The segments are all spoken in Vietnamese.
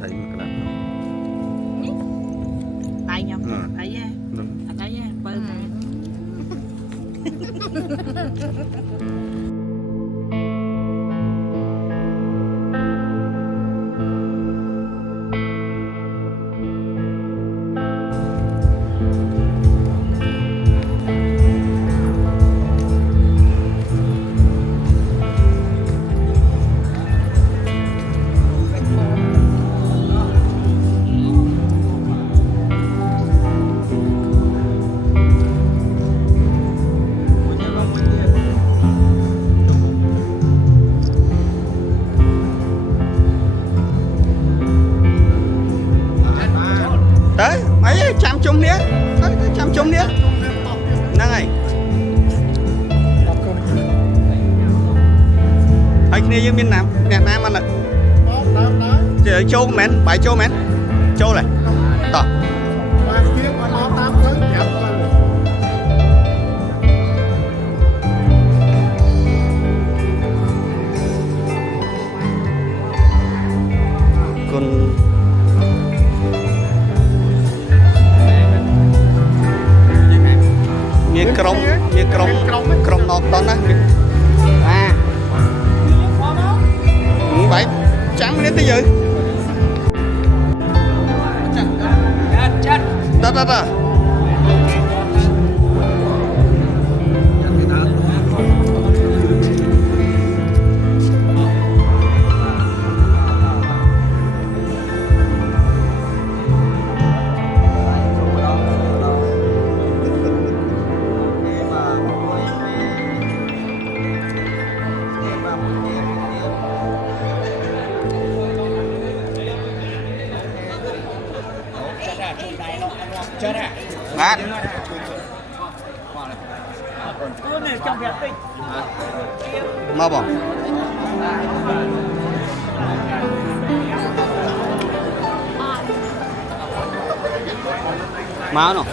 thấy một cái tay nhau thấy á thấy á bơm đấy mấy chăm chung nhé chăm chung nhé năng này anh này dương miền Nam Việt Nam ăn rồi châu mến bài châu mến châu này tỏ còn miếng crom nọt to đó à vậy trắng đến tới giờ đó Bác mau bỏ máu nó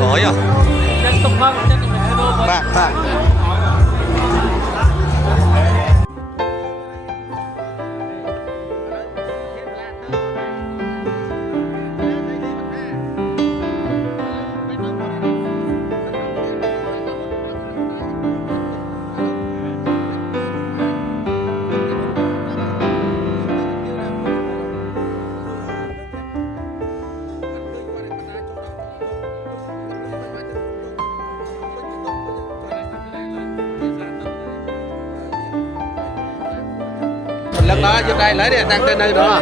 Hỏi à? Bạn lần đó vô đây lấy đi tăng tên đây nữa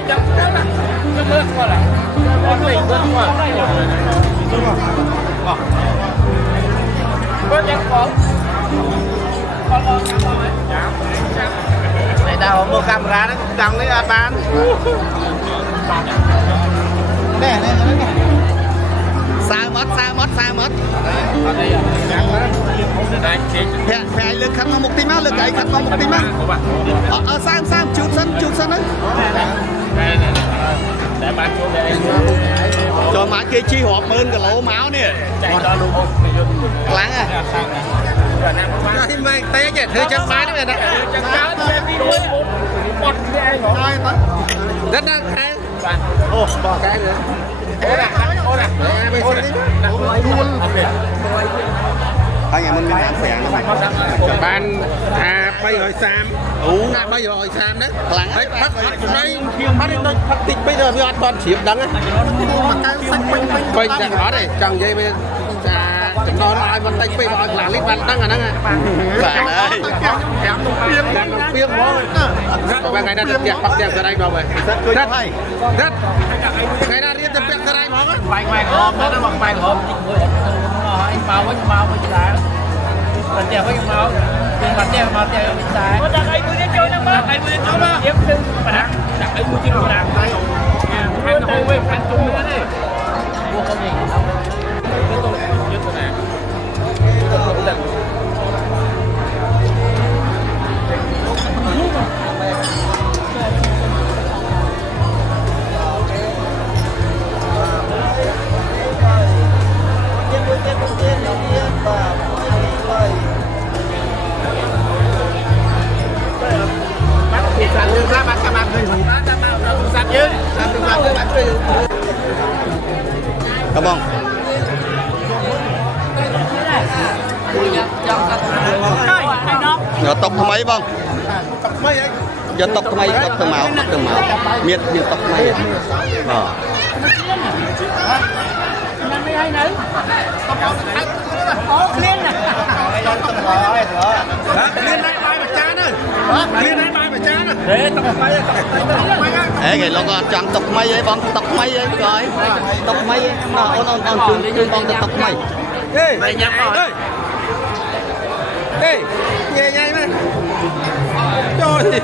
này tao mua camera nó cũng trăng lấy bán nè xa mất phải lực khăn một tí má lực ấy khăn một tí má xa chút sân đấy cho má kia chi hộp mơn cả lỗ máu nè láng à thì mày tay nhỉ thưa chân má đấy nè rất là hay ô bỏ cái nữa anh em mình làm khỏe ban bây giờ Sam bây giờ Sam đấy bắt tịch bây giờ mới toàn chiếm đắng ấy quay chẳng đó này chẳng dây bây chẳng đó là ai vẫn tay bây giờ là lít văn đắng à đắng à bạn ơi เปียกหมอว่าไงน่าจะเปียกปักเปียกอะไรบ้างไหมนัดนัดไงน่าเรียนจะเปียกอะไรหมอกัน bài ngoài hộp đó nó bằng bài hộp anh bao với trái mình treo với bao tiền mặt treo bên trái đặt ấy mới đến chỗ đó mà ấy mới đến chỗ đó tiếp theo mà đặt ấy mới đến chỗ đó ăn tôm với ăn tôm nữa đi mua không gì cái tôi nhất rồi nè Cảm ơn. Giờ tóc mấy bông? Giờ tóc mấy tóc màu miệt tóc mấy. Ê cái logo trắng tóc mấy ấy bông tóc mấy ấy coi tóc mấy ấy on trường bông tóc mấy. Ê mày nhắm rồi. Ê nhẹ nhảy mà. Trời.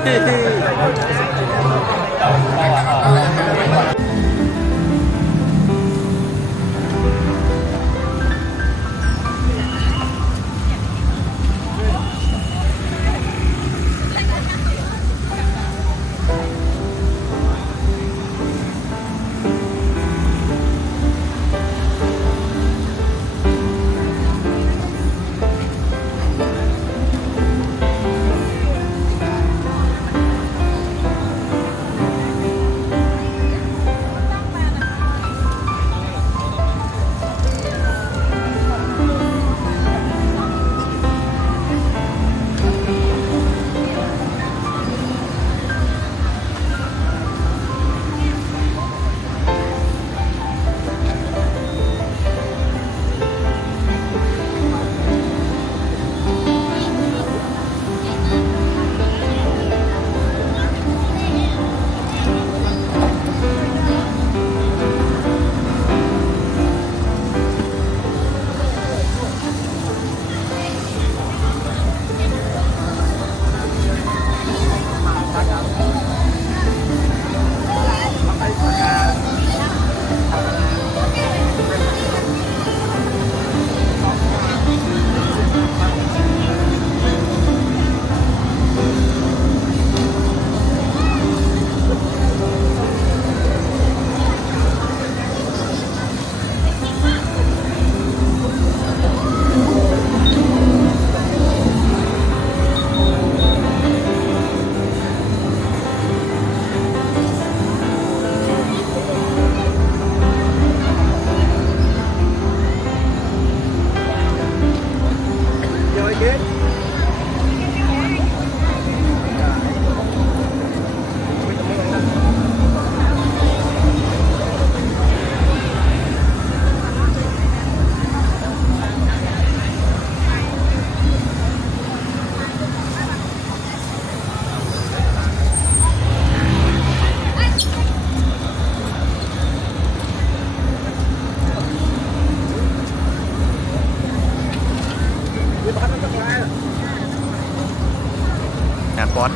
Con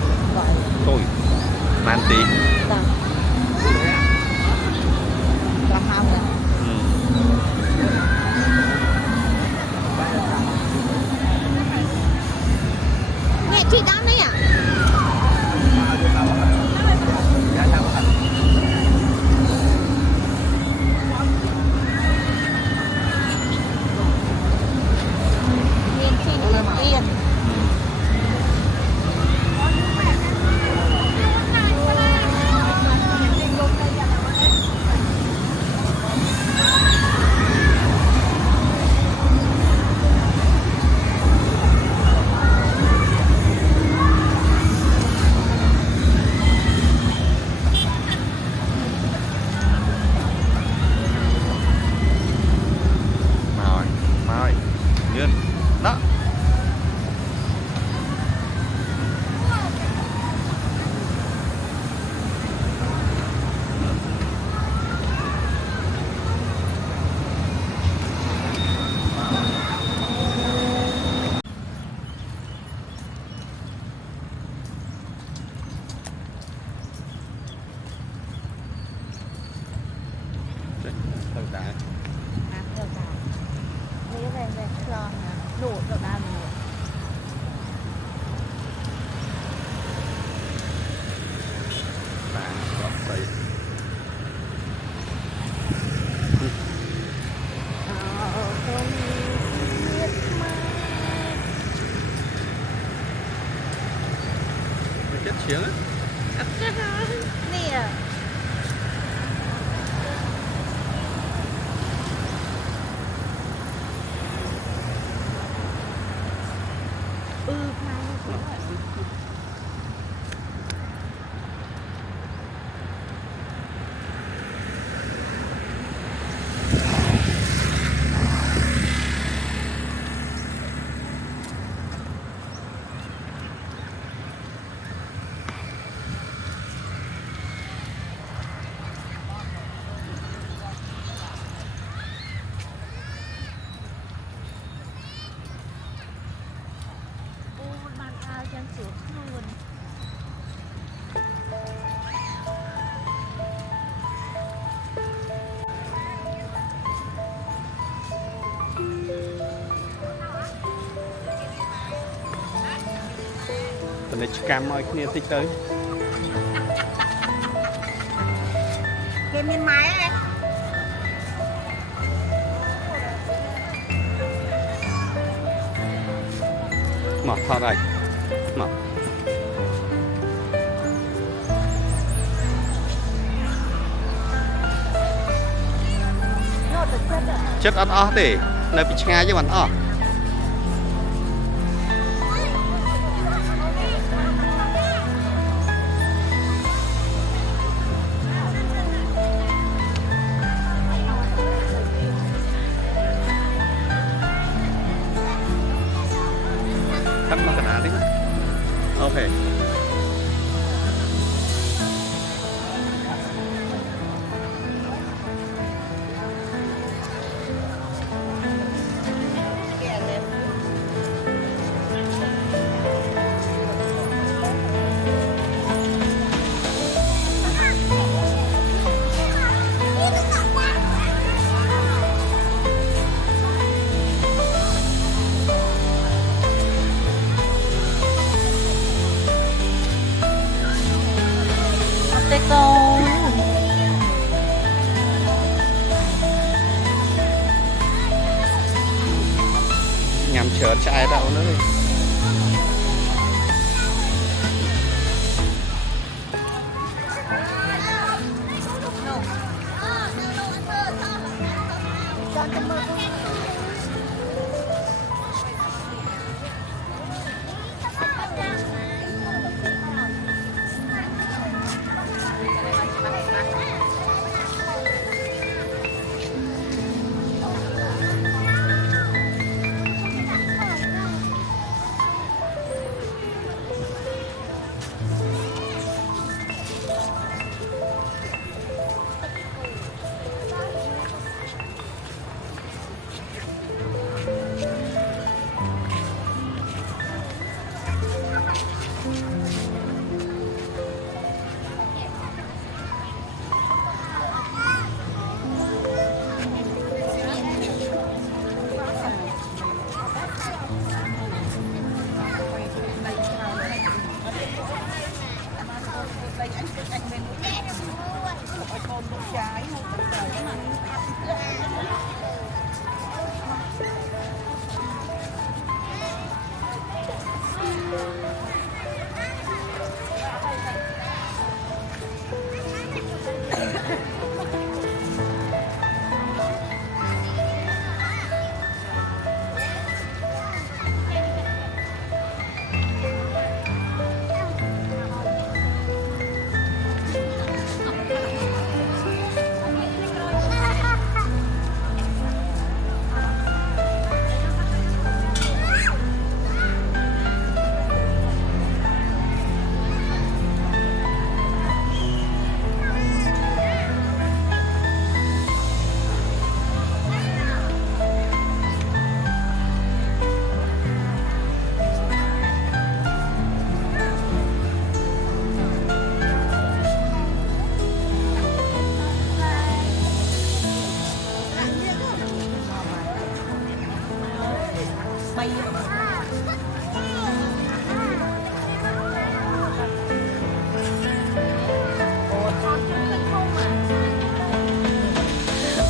tôi man tí Nghe chị đang đấy à? Nghe chị tiền. chiếng á. นี่อ่ะค่ะ អូបានអាវយ៉ាងស្រួលខ្លួន Tụi này cam mọi kia tích tới. គេមានម៉ែឯង Mở thọ đây. Mở. ណូតទៅចិត្ត Chất ăn ó để nơi bị ngay chứ bạn ó. Cắt mặt cái đá đi. Ok. Tê con Nhằm chở chạy đâu nữa.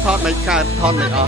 Thọt mấy cái thọt mấy ó.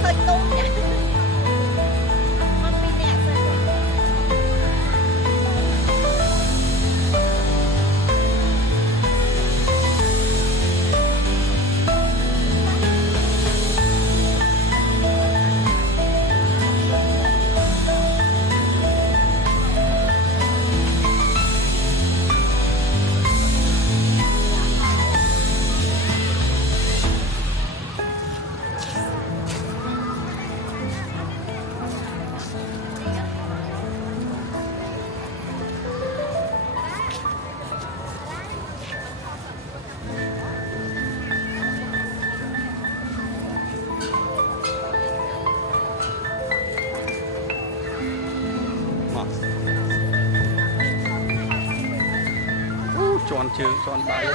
toàn chữ toàn bài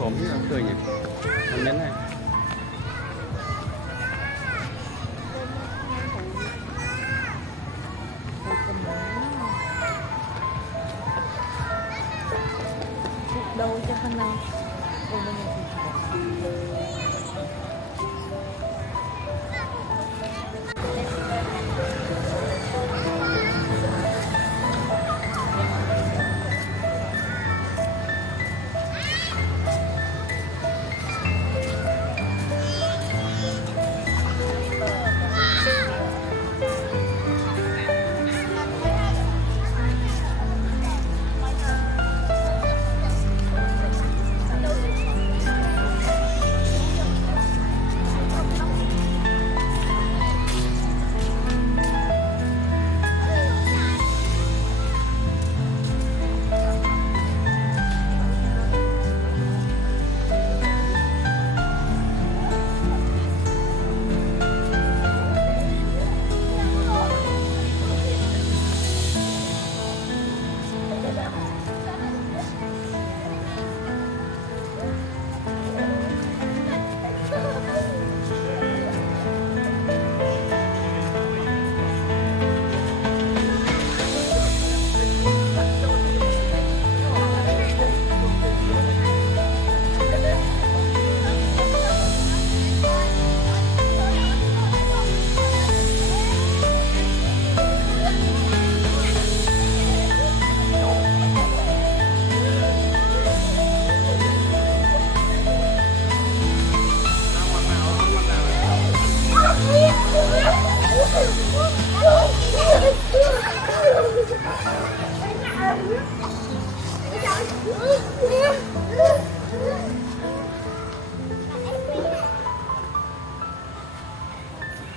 cốm như là cười nhỉ mình đến này đâu cho khăn nào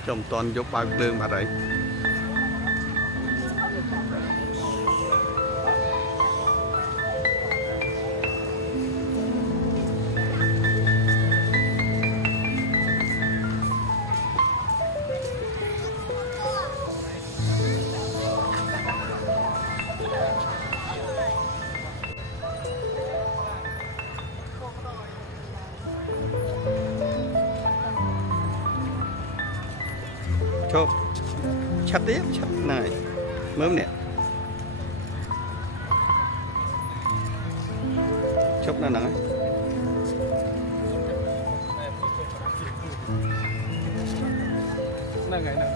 chồng toàn giúp bao lương mà đấy chốt chặt tiếp chặt này mớm nè chốt nó nắng này ngày này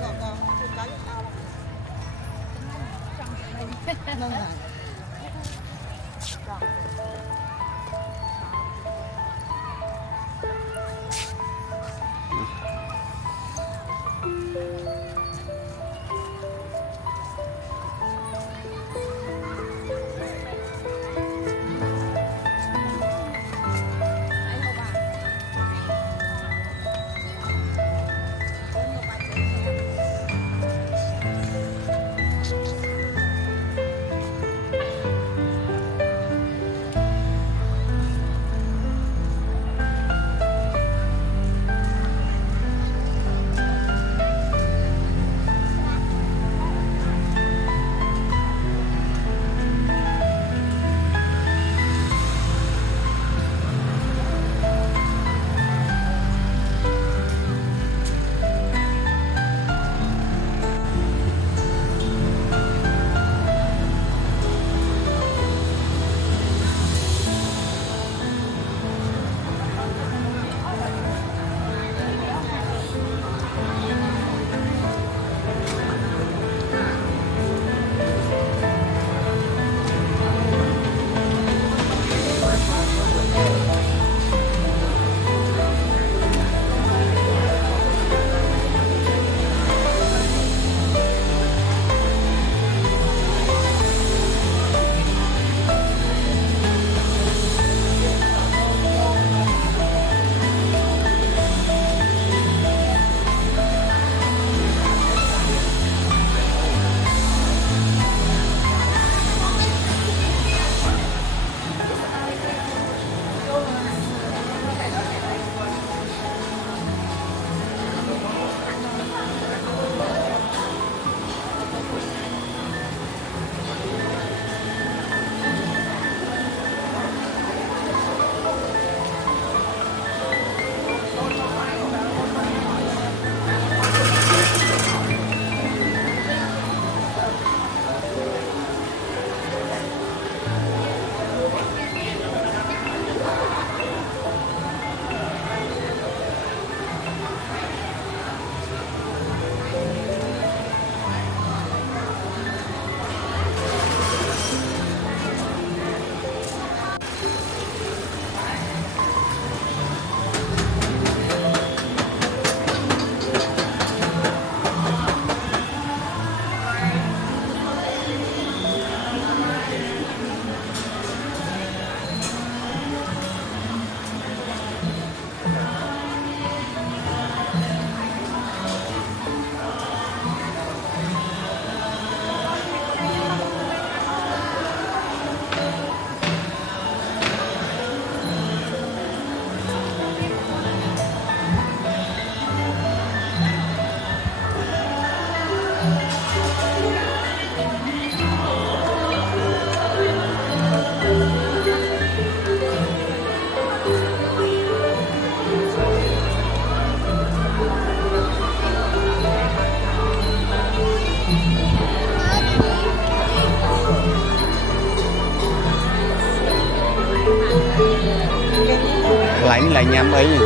lại nhắm ấy nhỉ.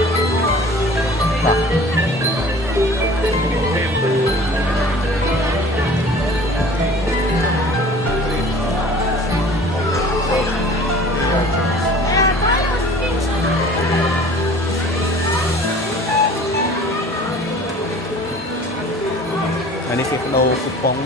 Đó. Ini kita mau kupong.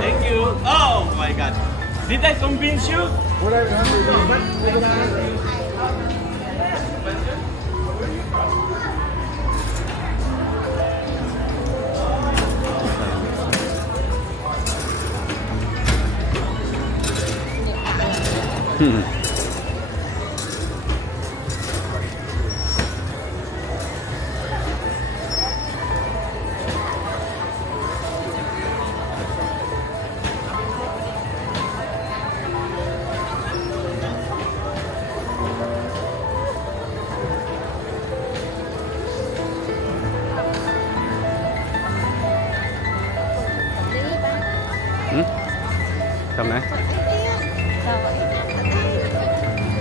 Thank you. Oh my God. Did I convince you? Trong này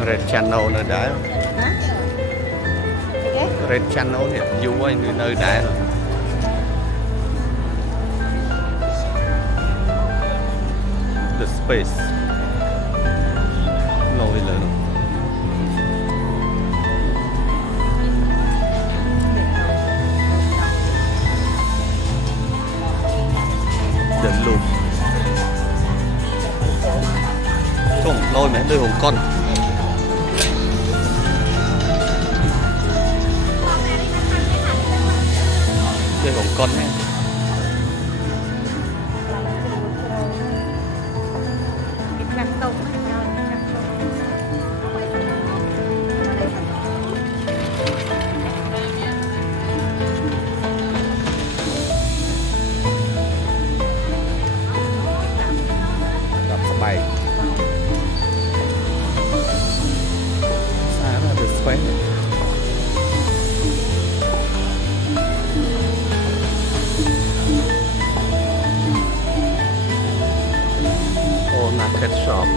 Red Channel nơi đá Red Channel thì du ấy nơi đá rồi The Space lôi lớn The Loop không lôi mẹ đưa hồn con đưa hồn con nha gặp sân bay xa là được quay Market shop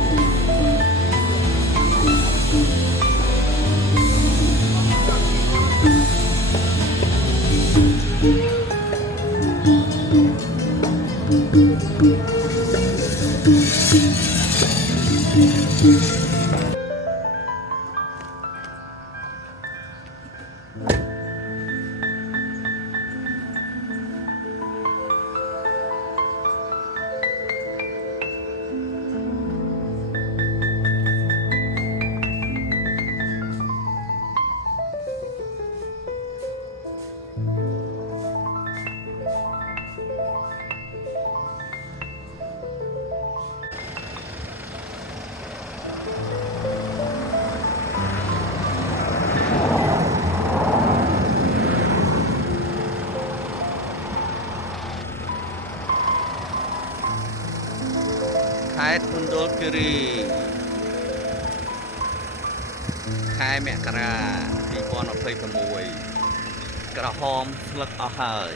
Khait Mundul Kiri Khai mẹ Kara Đi con ở phây phần mùi Kara hôm lực ở hơi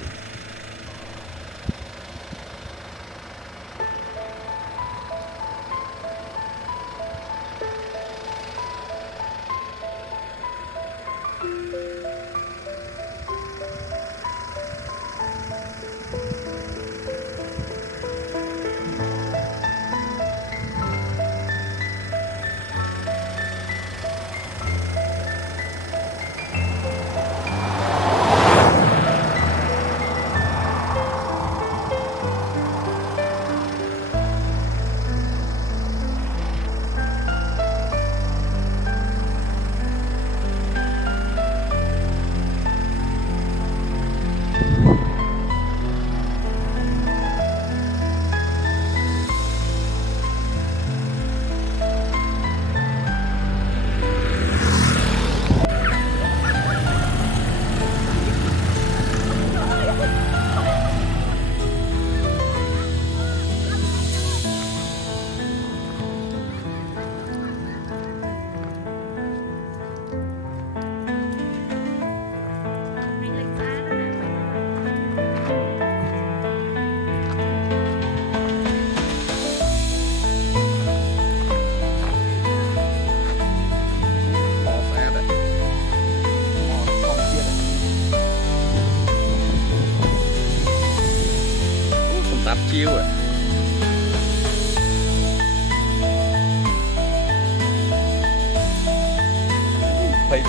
$20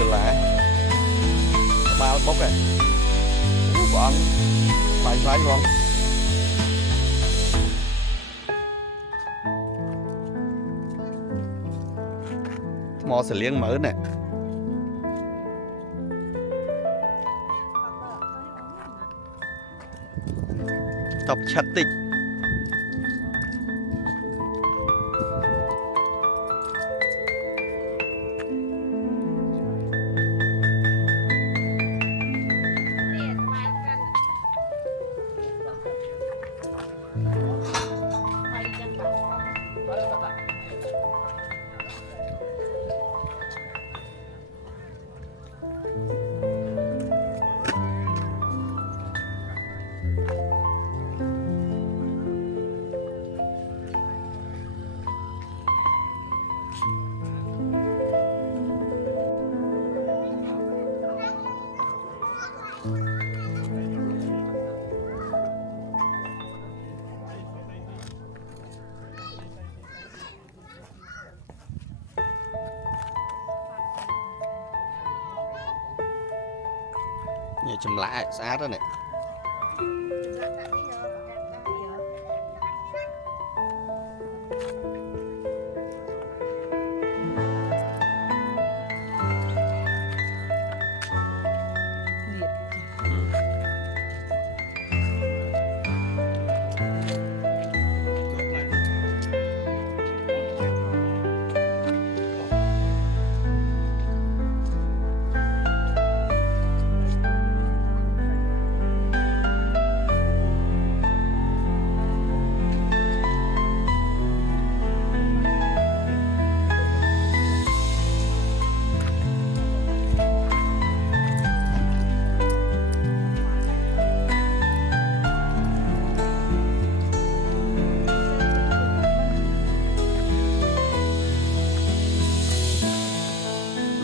bao bốc này bọn phải phải không mò sẽ liếng mở nè tập chặt tịch Nhà chùm lại xa đó này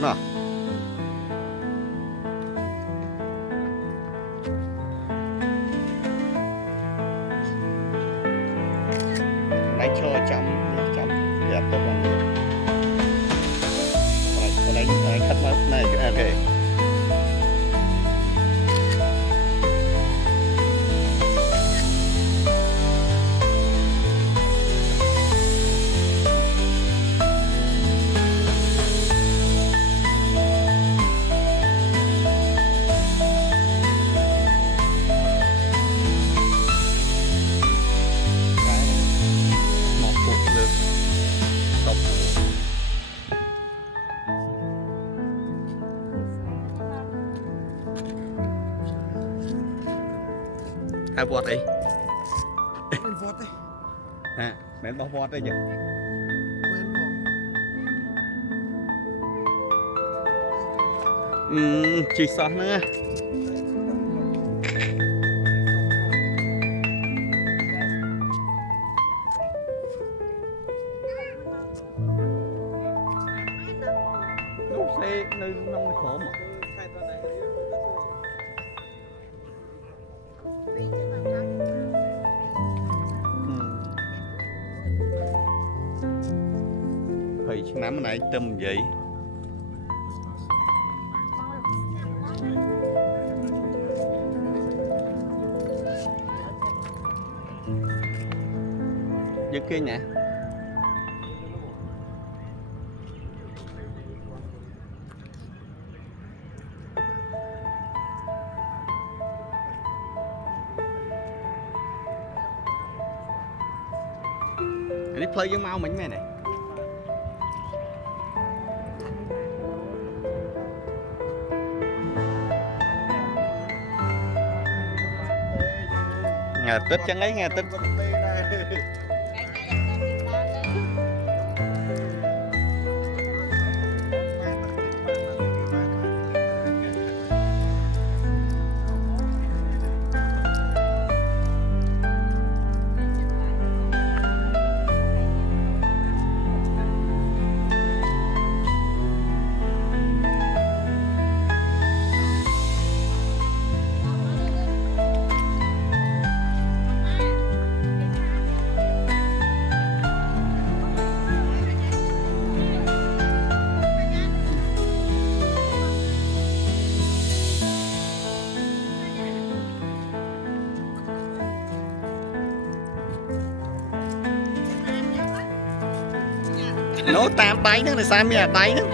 nào lấy cho chấm đẹp tốt lắm rồi cái cắt mất này ok hai vọt đi à mẹ bao vọt đây chứ chỉ sót nữa lúc xe nơi nông khổ mà năm này tầm vậy dưới kia nè đi play với mau mình mẹ này nghe tích chẳng ấy nghe tích โน้ตตามไตนึงเลยสามเมียไตนึง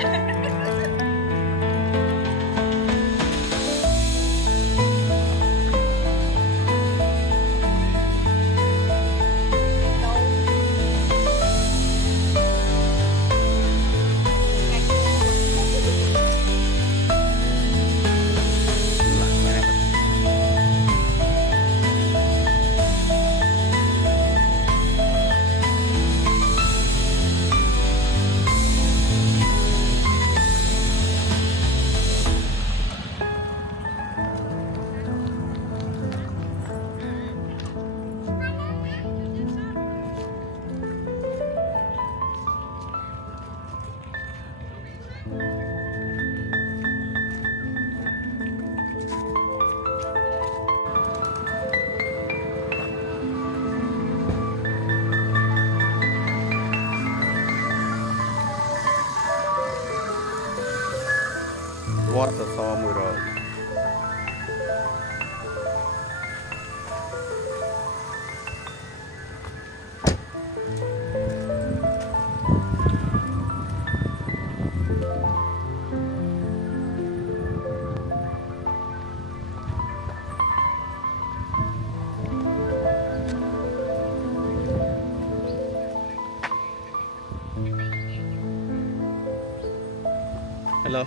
วอดซอมือเราฮัลโหล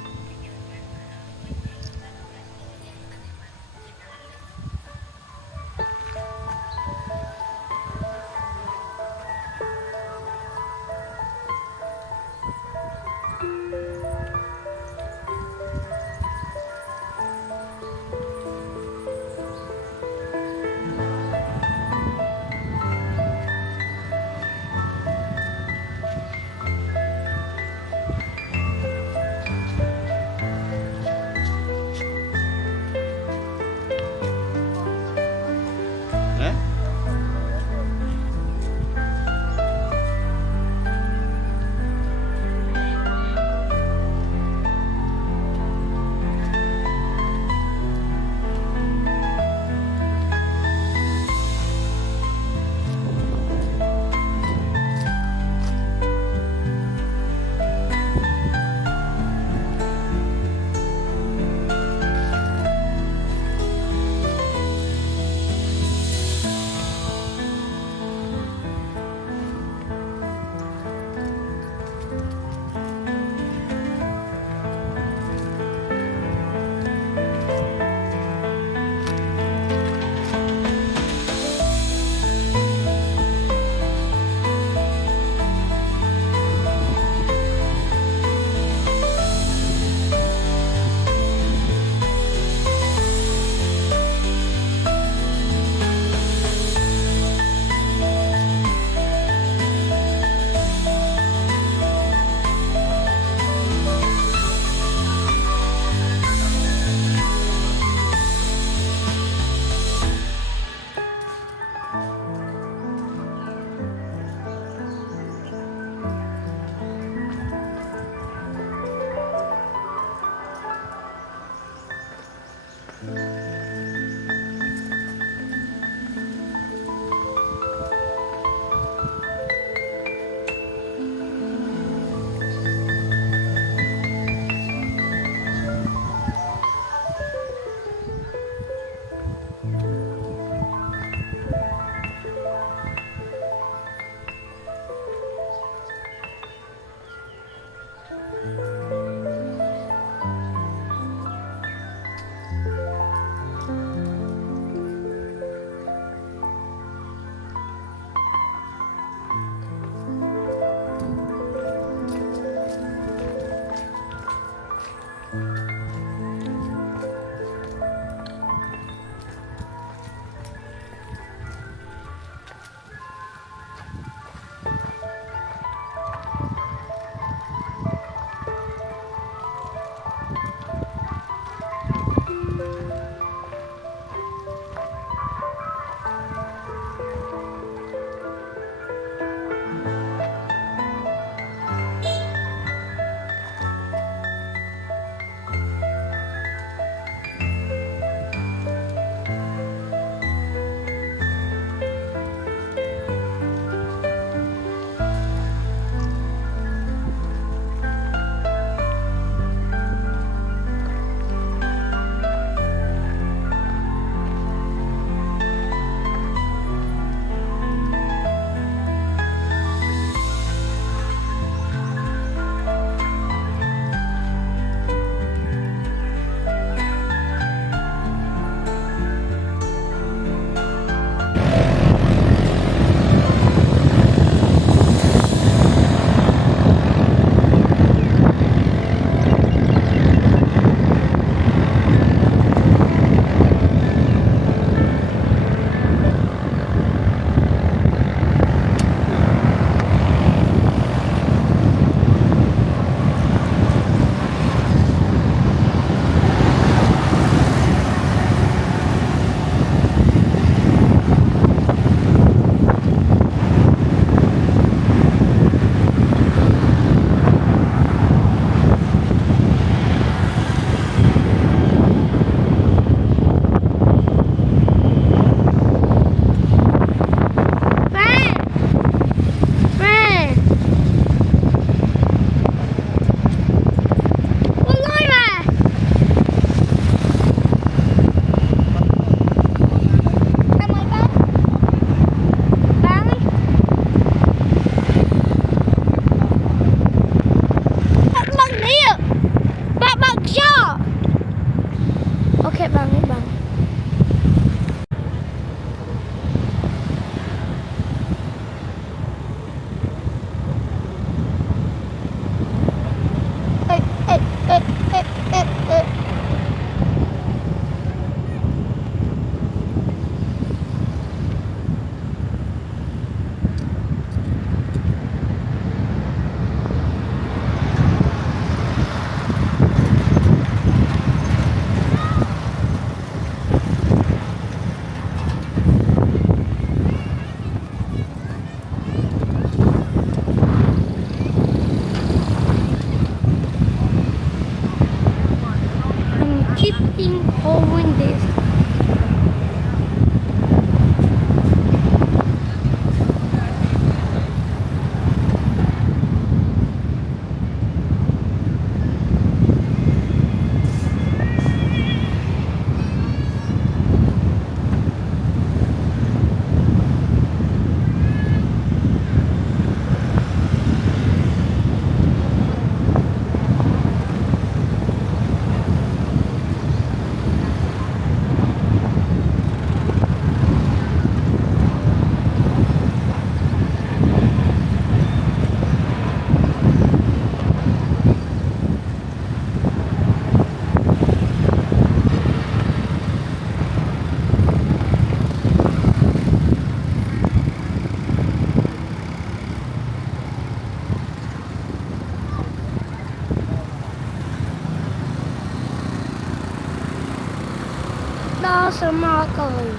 sama kali.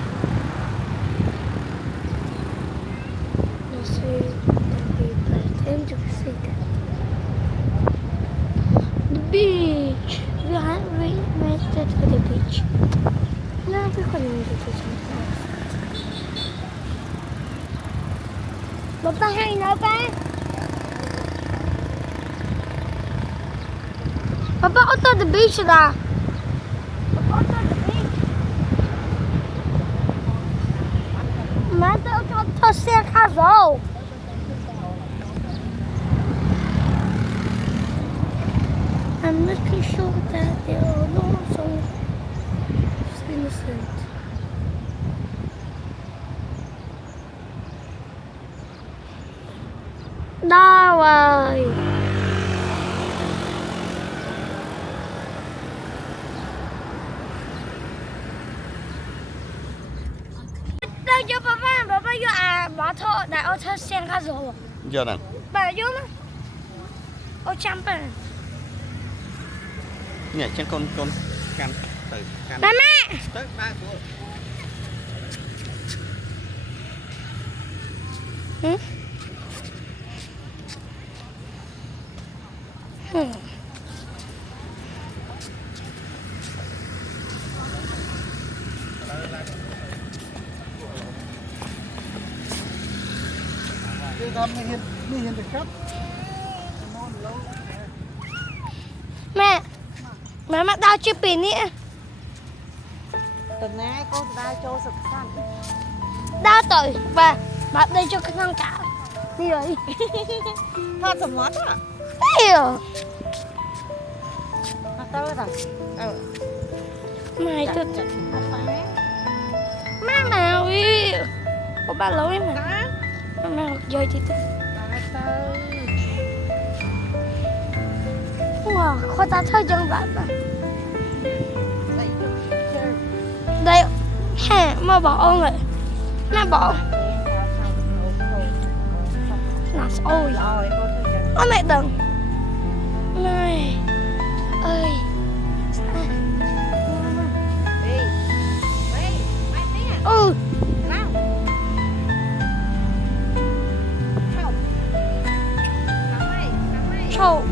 Masih tapi perhatian juga sih kan. The beach. We went to the beach. Nah, we couldn't do this. Bapak hai apa? Bapak out to the beach dah. Bapak out to the beach. Mata out to ser casal. I'm making sure that they are not so innocent. Dawai. Đâu cho Papa vô bỏ thọ đại ô thơ sen cá rổ. Giờ nè. Bà vô nó. Ô chăm bà. Nhảy trên con can từ can Ba mẹ. tới ba của Ừ. Ừ. Mẹ đau chưa pin nè. Tuần nay con đã cho sập sàn. Đau tội và bà đây cho cái con cả. Đi rồi. Thật sầm mót à? Yêu. Nó tao rồi. Mày tôi má nào yêu. Có ba lỗi mà. Má nào chơi thì tôi. Wow, khó ta chơi chân bạn mà. Đây, hè, mà bỏ ôn rồi. Má bỏ. Nó ôi. Ôi mẹ đừng. Này. Ơi. Ừ. Trâu.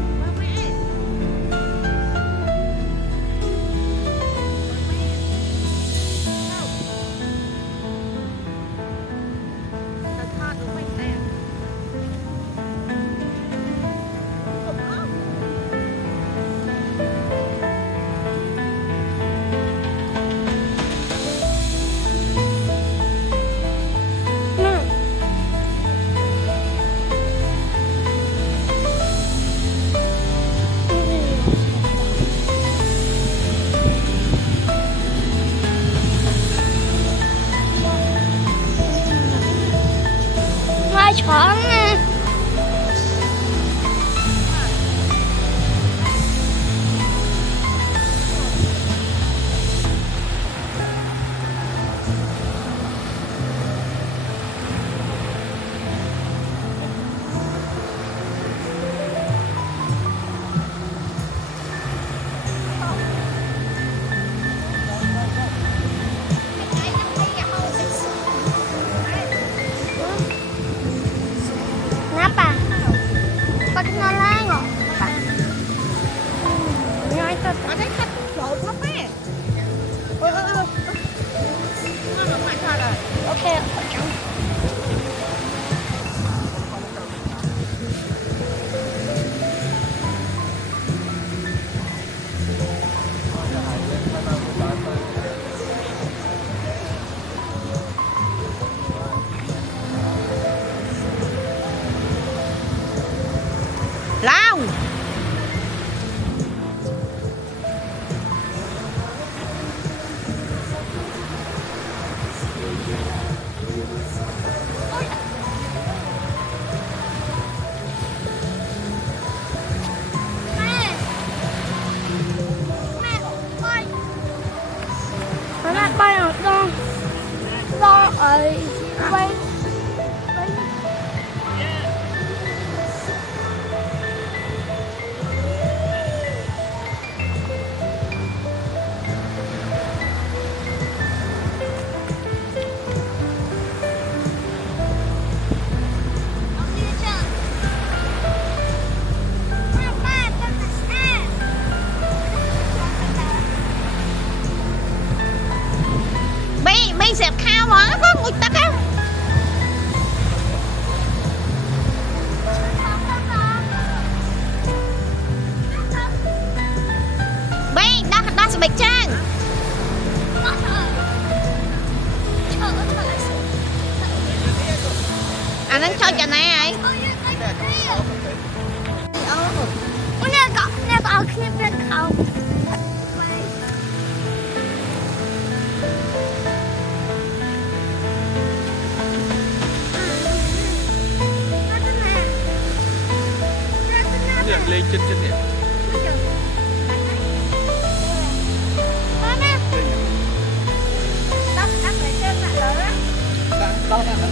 bạch trang anh đang cho này ấy I'll keep it out. Lên chân nè.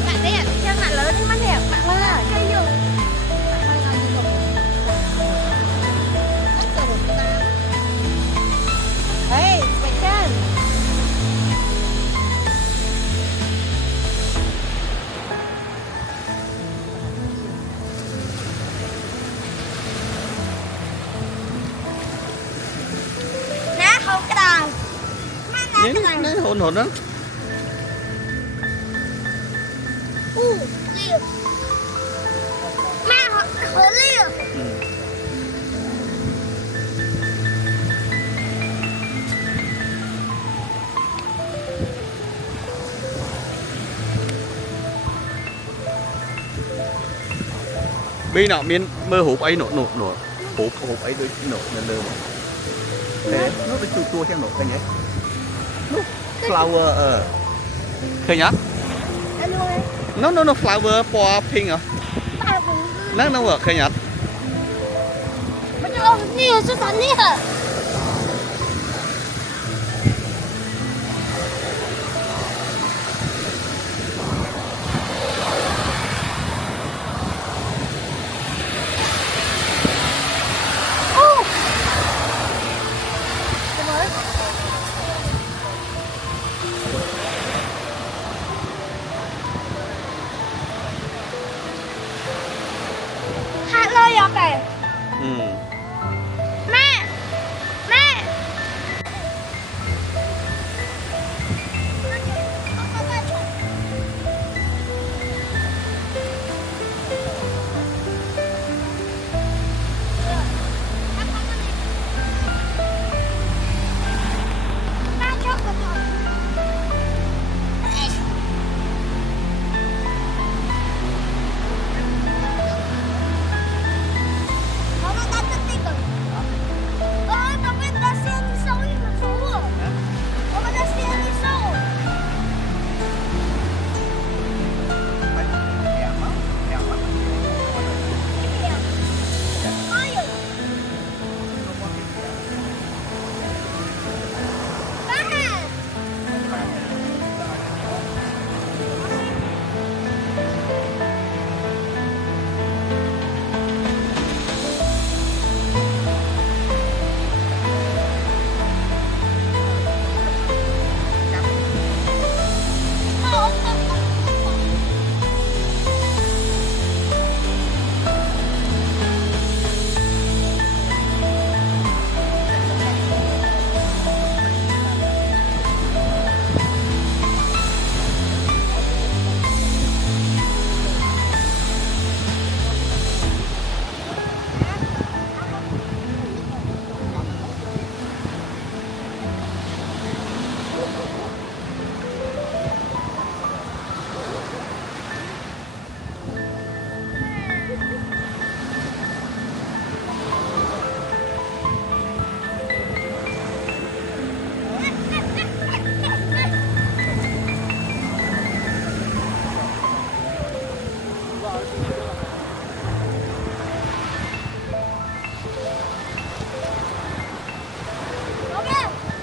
bạn đây à chân bạn lớn mắt đẹp bạn ơi cây dù hey bạch trang Nè không cái đầu. Đấy hồn hồn đó. Liều. Mẹ hổ liều. Bi nọ miên mơ hộp ấy nổ hộp ấy đôi nổ lên lơ mà. Thế nó bị chua theo nổ cái nhé. Flower khơi nhá. No flower for pink à. Nó khơi nhá. Mà cho ông nhiều cho tao nè.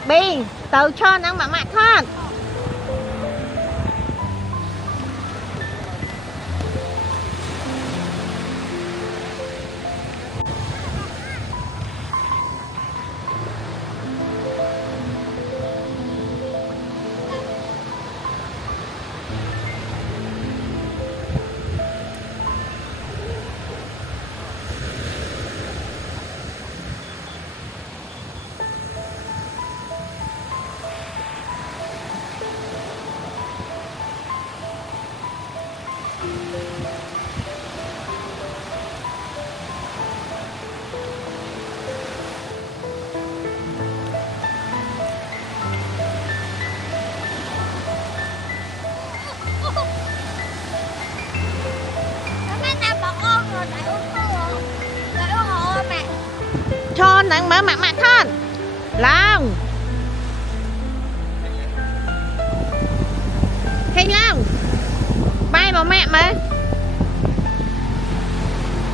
Bi từ cho năng mà mặt thoát tròn nắng mở mặt thon lòng hình lòng bay vào mẹ mà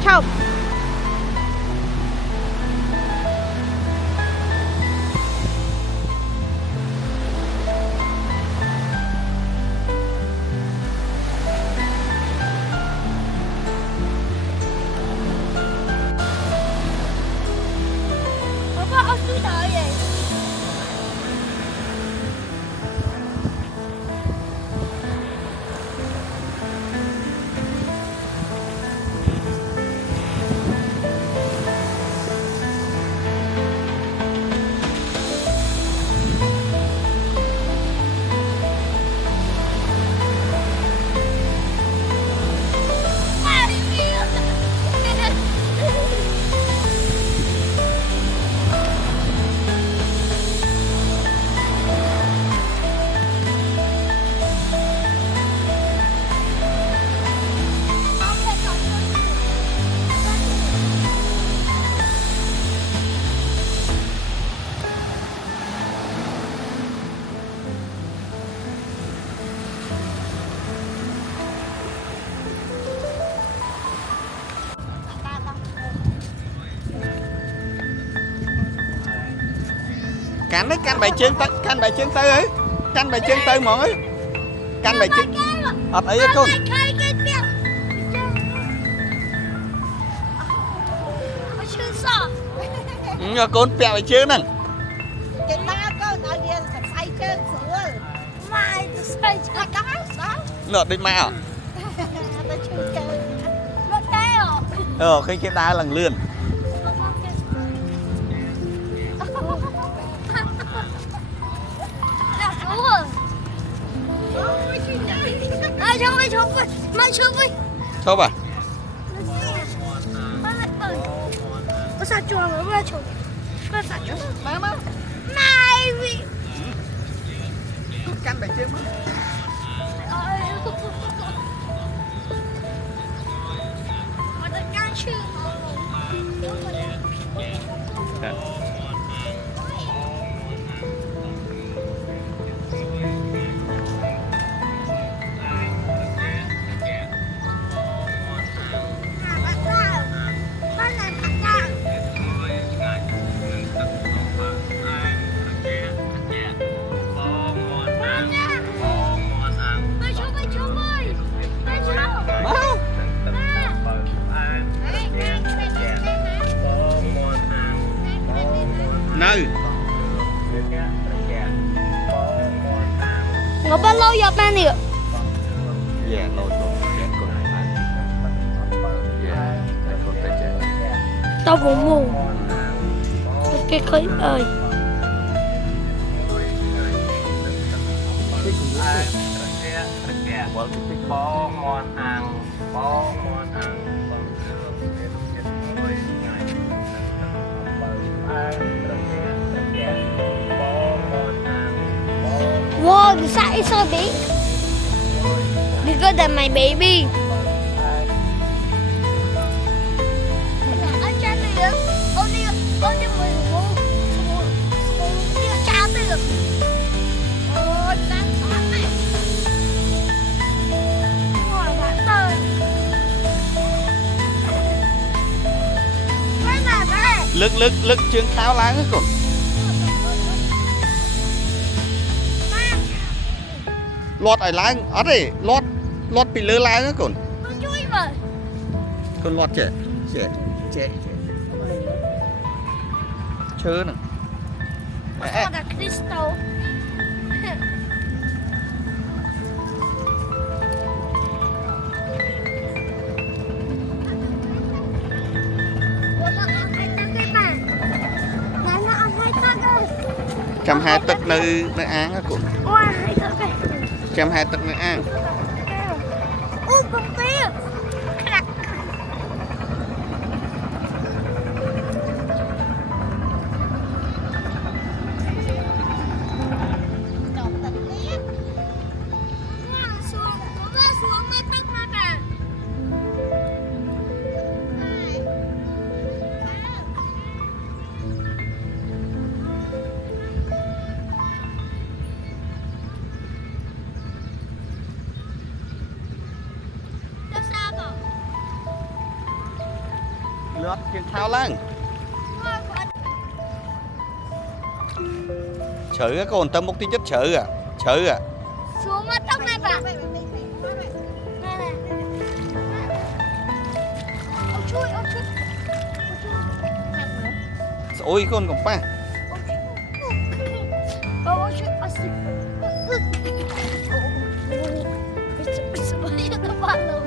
chọc cắn đấy, cắn bảy chân tới ấy, cắn bảy chân tới món ấy, cắn bảy chân ọt ấy con. Con bẹo bảy chân nè. cái ba con ở đây sẽ say chân sữa mai say chân đó Nợ định mẹ à? nó chưa chân nó té Khi đá lần lươn. Chốt à? Có sao chuồng nó ra chuồng. Có sao chuồng. Mama. Này vì Căn bảy chân mất. Mà tôi đang chưa. Nơi. Ngồi bao lâu giờ ba nè? Dạ, lâu rồi. Dạ, con hai. Dạ, con tay trẻ. Tao cũng mù. Cái khơi ơi. Wow, the size is so big. Bigger than my baby. Anh cha này được. Only mình mua. Cha được. Ôi, đang xoắn này. Ngồi bán tơi. Cái này đây. Lực chương tháo lá hết con. Lót ở lá ở đây, lót bị lơ lá hết con. Con chui mà. Con lót trẻ. Chớ nè. What's called a crystal? Trăm hai tấc nơi án á cũng. Trăm hai tấc nơi án. Ui con kia. rót kiêng thao lăng chữ á con tâm một tí chất chữ à xuống mà tóc này bà này này ôi chui ôi con còn pa ôi chui nó bạn luôn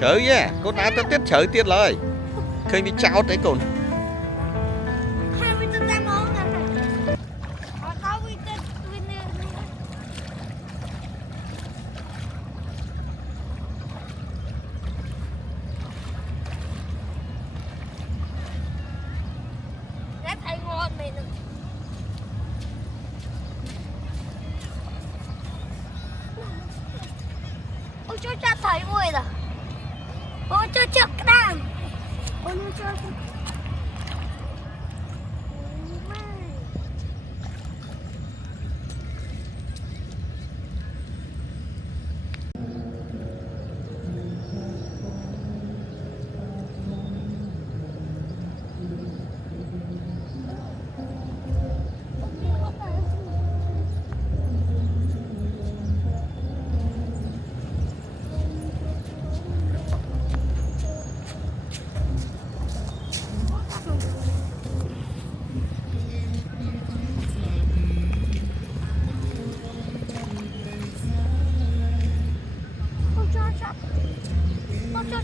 chữ nha con đã tiết chữ tiết lời khơi bị cháo tới cồn ôi cho cha thấy vui rồi ôi cho chọc đàn ôi cho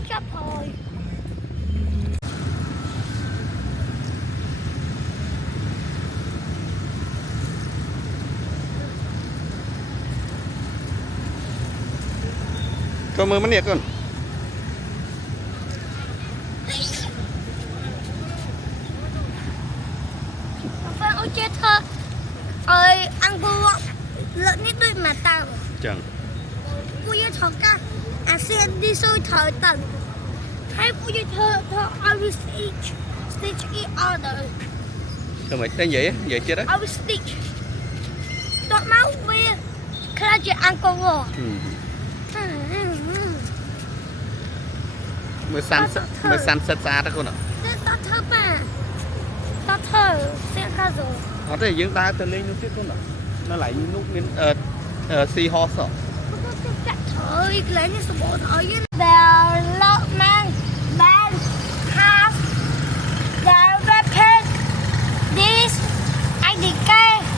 chọc thôi con mưa mất nhiệt con ôi chết thơ ơi ăn cô lợn nhất đôi mà tao chẳng vui thọ ca à sen đi xôi thở tận hay vui thơ I will stitch it order thôi mày tên vậy chết đó I will stitch đọt máu về khai chị ăn con ngò mới săn sắt xa đó con ạ tao thơ mà tao thơ sen ca rồi có thể dương ta từ lên nó tiếp con ạ nó lại như lúc đến seahorse thôi lấy như số bộ thôi the man has the weapon this IDK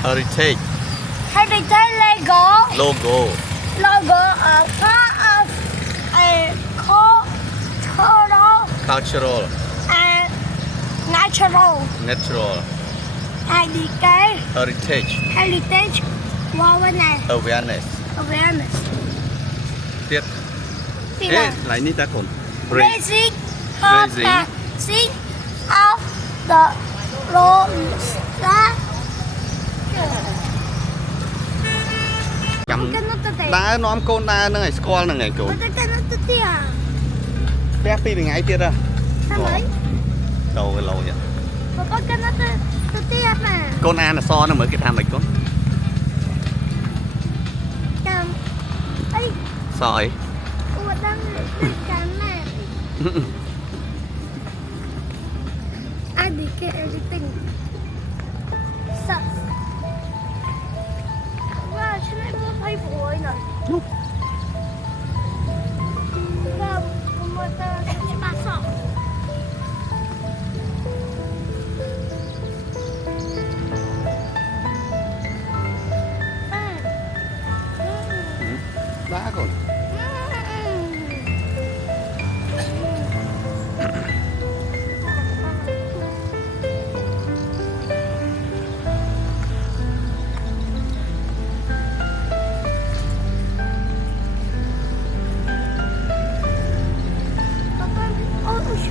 heritage logo are part of a cultural and natural IDK heritage awareness tiếp ê lại ní ta còn raising of the rules chấm đá nó con đá nó ngày score là ngày cũ bé pi ngày tiết à đầu cái lâu vậy con ăn là so nó mới cái tham mình con sỏi I became everything. Sucks. Wow, should I go play boy now? Nope. Đá còn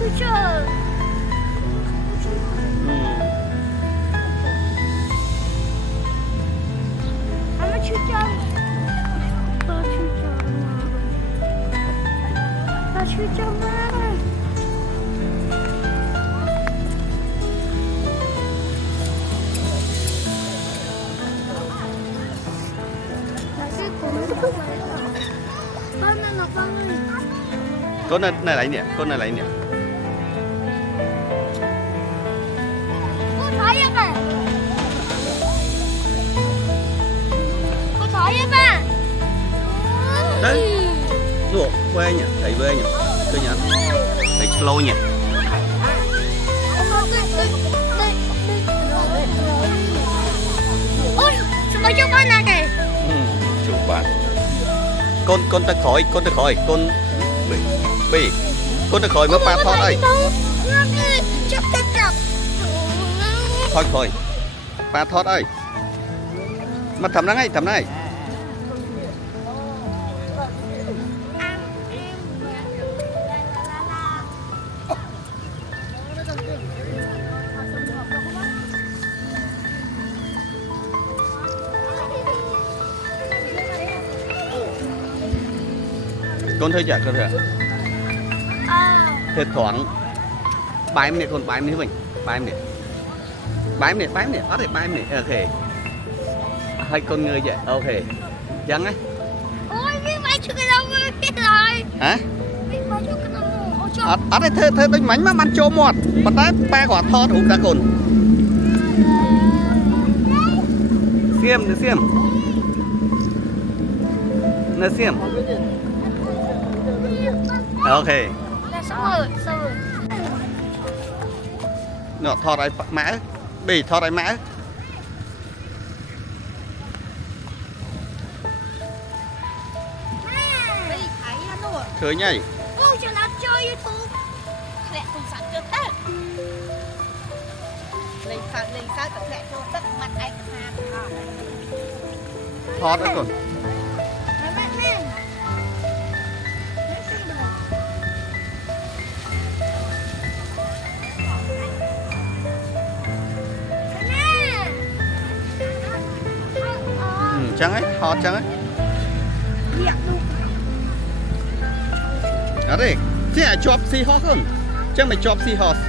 future. I'm a future. That's future. Con này lấy nhỉ, con này lấy nhỉ. Cô thấy không ạ? Cô thấy không ạ? Đấy. Ủa, quê nhỉ, thầy quê nhỉ. Tôi nhớ. Thầy slow nhỉ. Ôi, sao mà cho con này kìa? Chủ bạn. Con ta khỏi, con bị. Con ta khỏi mới ba thoát đây. Thôi. Ba thoát đây. Mà thầm đó ngay. Con thấy chả con rồi. Thế thoáng. Bái em này con bái em này mình. Bái em này. Ở đây bái em này. Ok. Hai con người vậy. Ok. Chẳng ấy. Ôi, biết máy chưa cái đâu biết rồi. Hả? Biết máy chưa cái đâu. Ở đây thơ tôi mánh mà ăn trâu mọt. Bắt đấy ba quả thọt hụt ra con. Xiêm. Nó xiêm. Ok. Xong rồi. Nó thọt ai mã. Bì thọt ai mã. Chơi nhảy. Cô cho nó chơi YouTube. Lẹ cùng sẵn cho tết. Lên sao tập lẹ cho tất mặt anh hàng. Thọt đó con. Chẳng ấy, thọt chẳng ấy. Ở đây, chứ là chọp seahorse hơn. Chẳng mày chọp seahorse.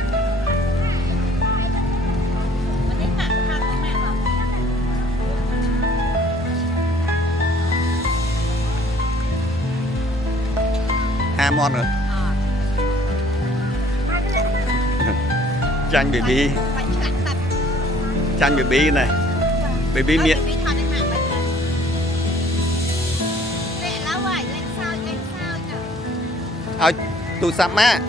Hà mọt rồi. Chanh baby. Chanh baby này. Baby miệng. Ở tụ sạp má.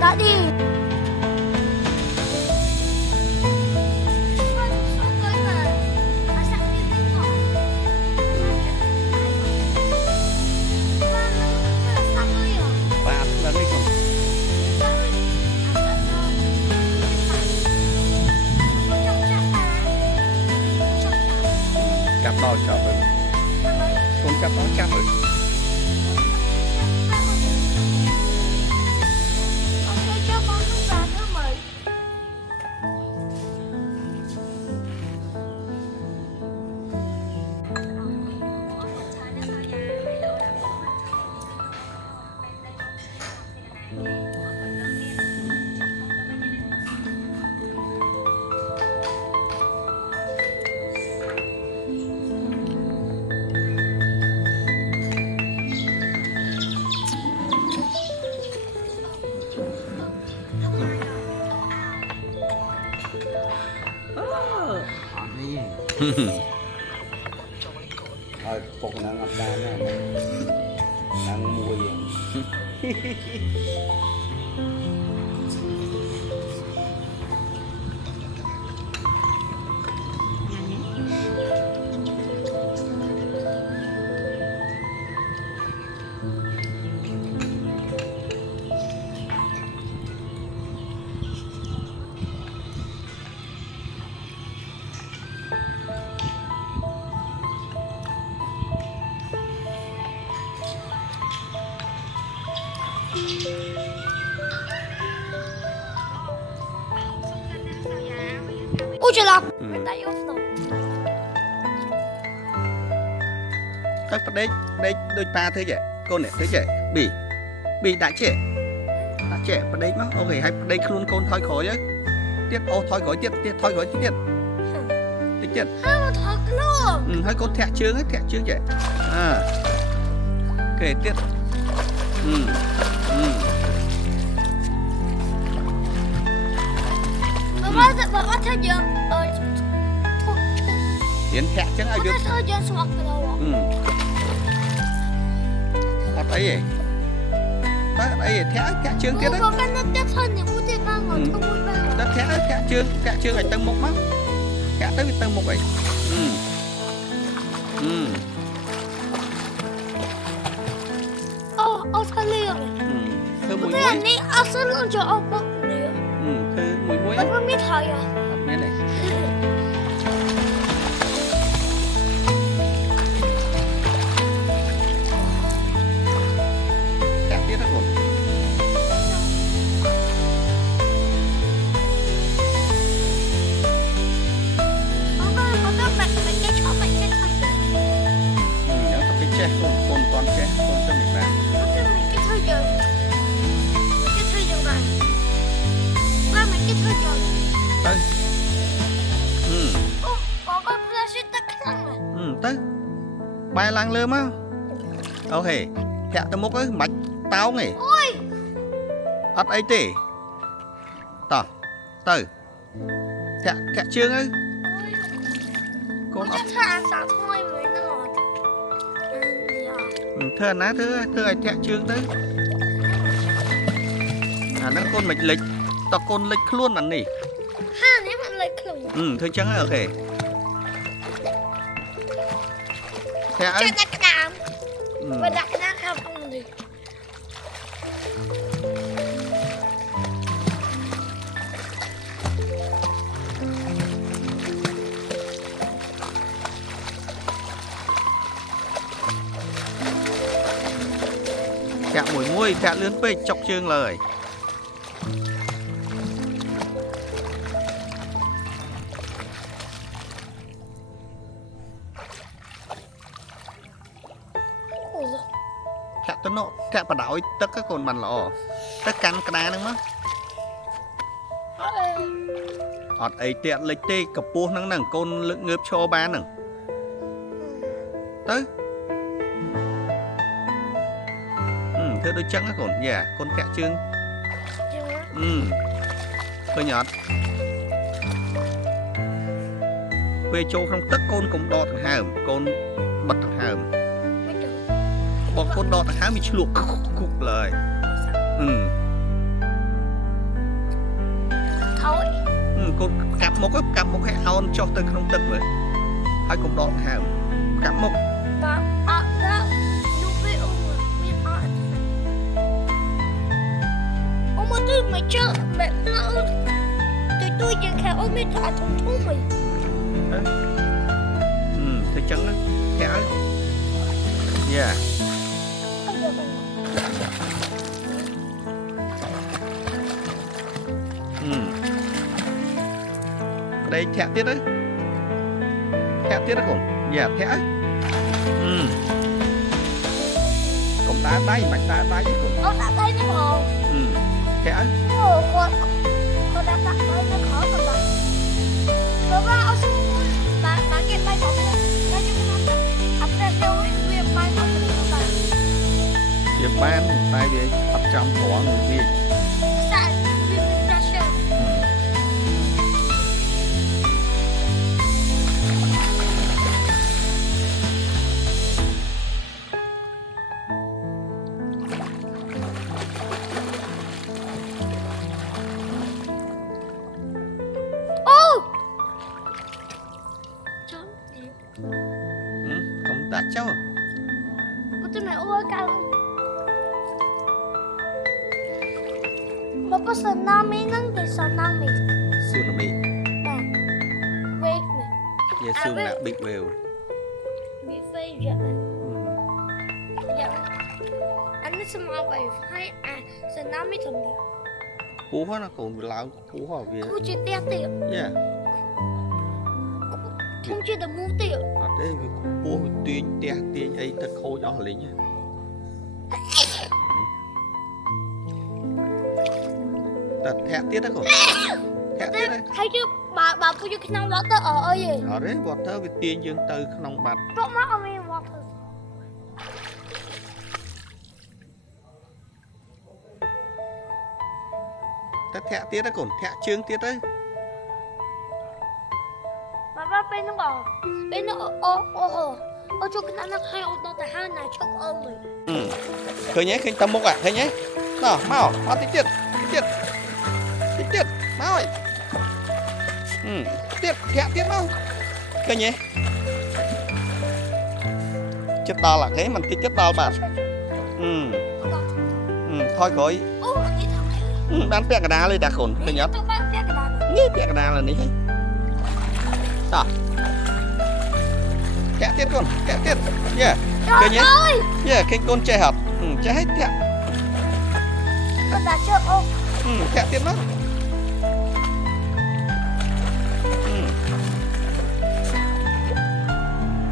Đã đi. Và lần đi con. Cặp đo chọc rồi. Con cặp đó chắp rồi. Thôi, phục nó ngập đá nè. Đang mùi Ôi trời lọc. Ừ. Người ta yêu sầu. Các bạn đây đôi ba thế vậy con này thế vậy bị đã trẻ và đây mà ok hay đây luôn con thôi khỏi chứ tiếp ô thôi khỏi tiếp thôi khỏi tiếp tiếp Hai mà thật luôn. hơi con thẹt chương vậy ok tiếp Bà bắt theo giờ tiến thẹt chứ ai biết theo giờ swap cái đâu ở đây đây thẹt chương tiếp đấy Có cái nó tiếp hơn những cái gì mà ngồi không vui bao đó thẹt chương ở tầng một mắt thẹt tới tầng một vậy Ô sao liền thơ mùi Thế muối này ô sao luôn cho ô bốc liền thơ mùi muối Bà có biết thôi à mẹ này thẹt tiếp đó rồi Có các bạn cái cho bạn cái thôi nếu tập cái che con toàn che con cho mình làm Có cái mình cái thôi giờ Cái thôi giờ bạn Ba mình cái thôi giờ tới Ô có cái plastic tắc khăn này tới bài lang lơm á ok thẹt tới mốc ấy mạch táo này Ôi ắt ấy tê tỏ từ thẹt chương ấy con Cái thả xả thôi với nó ngọt thơ ná thơ ai thẹt chương tới nó con mạch lịch tao con lịch luôn mà nỉ Ha nếu bạn lấy khủng thôi chẳng ok thẹt ấy Chắc là cái đám Và đặt nó không gì thẹt mùi muôi thẹt lươn pê chọc chương lời Ôi giời thẹt tới nọ thẹt bà đảo tất các con bàn lọ tất cắn cái đá nữa má ọt ấy tiện lịch tê cặp buông nắng nằng con lượng ngớp cho ba nằng tới thưa đôi trắng á con dạ con kẹ chương tôi nhọt về châu không tất con cũng đọt hàm con bật hàm bọn con đọt hàm bị luộc cục lời Thôi con cặp một cái ao cho tới không tức rồi hai cùng đọt hàm cặp một Bà đó Lúc với ông biết ông mà tôi mày chơi mẹ nó tôi chỉ khẽ ông biết thả thùng thú mày thì trắng á kẻ dạ đây thẹt tiết đấy còn dạ thẹt còn đá đáy mạch đá đáy còn Ông đã tay nó hồ thẹt Ồ con đã tay nó khó rồi bà Rồi ba ông xin Bà kịp tay của mình Bà cho mình ăn Áp ra theo việc bay của mình bà việc ban tay đi tập trăm của người đi Tại vì mình ra sơ không đặt cháu Có tôi này ôi cao Bapak tsunami nanti tsunami. tsunami Nah, wave nih. ya tsunami big wave Bisa jangan. Jangan. Anda small wave hay tsunami thầm đi cú hóa nó còn lão cú hóa về cú chỉ tia tiệt yeah không chỉ được mua tiệt ở đây cú tuyên tiền ấy thật khô cho lính nhá thật thẹt tiết đó còn thẹt tiết đấy hay chứ bà phụ cho cái năng water ở gì ở đấy vọt thơ về tiền dương từ nông bạc trong mắt ông ấy water ta thẹt tiết đó còn thẹt chương tiết đấy bà bên nó bảo bên nó ô cho cái năng hay ô tô tại hai này cho ông mình khơi nhé khơi tâm mốc à khơi nhé nào mau mau tiết mau ơi tiết thẹt tiết mau khơi nhé chất đo là thế mình tiết chất đo bạn thôi khỏi bán bẹt cái đá lên đã khổn khơi nhé nghe bẹt cái đá là ní hay đó kẹt tiết con kẹt tiết yeah khơi nhé yeah khơi con che hợp che hết thẹt con đã chưa ô thẹt tiết nó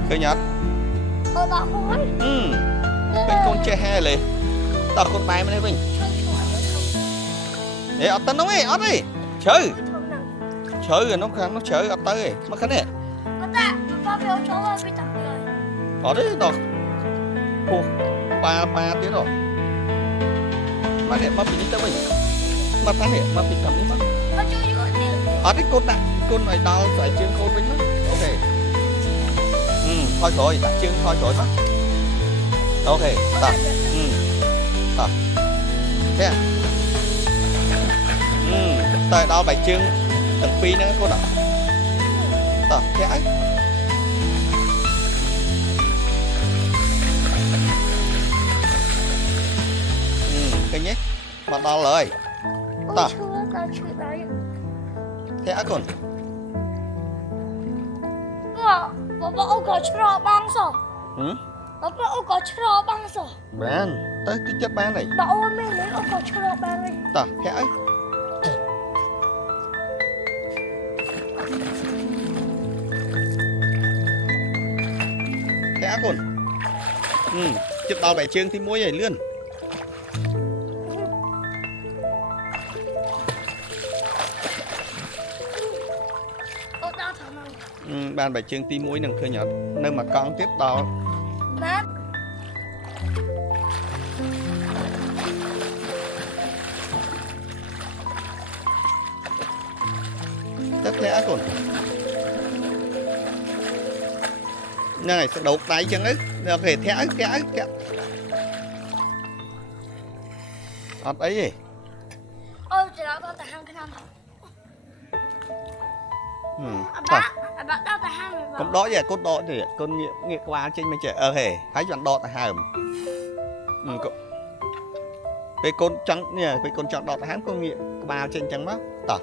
khơi nhé đã hối khơi con che haiเลยต่อคนไปไม่ได้วิ่งเดี๋ยวเอาต้นน้องเอ้เอาดิเชื่อน้องครั้งน้องเชื่อเอาเตยมาขันเนี่ย có ta ba biểu cho ơi bị tặng người เอาดิดอกโอ้ปลาที่ดอกมาเนี่ยมาปีนี้จะวิ่งมาทางเนี่ยมาปีทำนี้มั้ง có chưa chưa đi เอาดิคนน่ะคนหน่อยดาวใส่เชือกโคนไปมั้งโอเคค่อยๆตัดเชือกค่อยๆมั้งโอเคตัดตัดแค่tại đó bài chương từng phi nữa cô ạ tỏ khẽ cái nhé mặt đo lời tỏ chưa chuyện đấy khẽ còn bà ông có cho băng sao bà ông có cho băng sao bạn tới cái chất ban này bà ông mới lấy ông có cho băng này tỏ khẽ khẽ còn chụp đào bảy chương thì muối vậy lươn bàn bảy chương tí muối đừng khơi nhọt nơi mà con tiếp đào tất khẽ còn này sẽ đột tay chân ấy được thì thẻ ọt ấy gì ôi chị đã tại hang cái năm bà đau tại hang rồi con đó vậy con đó thì con nghĩa qua trên mấy trẻ hề hãy chọn đọt tại hàm cái con trắng nè cái con chọn đọt tại hàm con nghĩa qua trên trắng mắt tỏ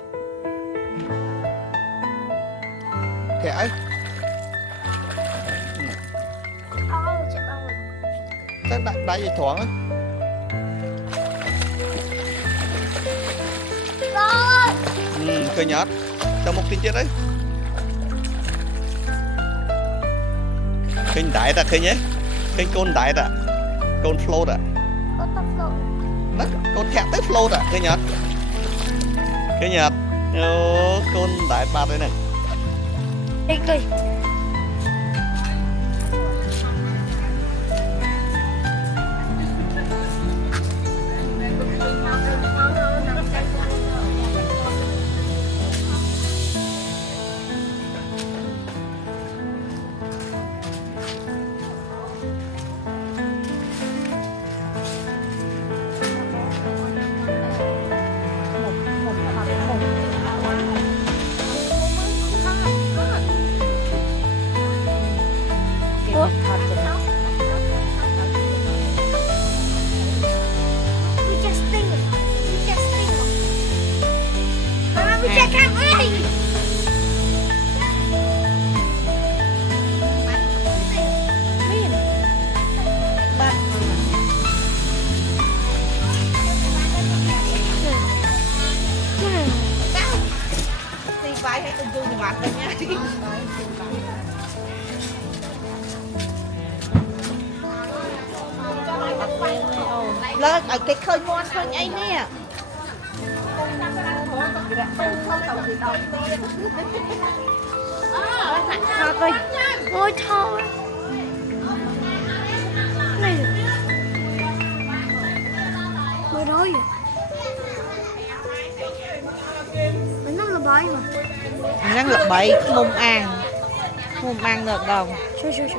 thẻ đáy gì thoáng ấy khơi nhát cho một tin chết đấy khơi đại ra khơi nhé khơi con đại ra con float à nó con thẹt tới float à khơi nhát con đại ba đây này đi លើកឲ្យគេឃើញមាត់ឃើញអីនេះ Thật rồi. Ôi thôi. Này. Mới nói vậy. Mình nói là bậy mà. Ngắn là bậy mông ăn được đâu. Trời.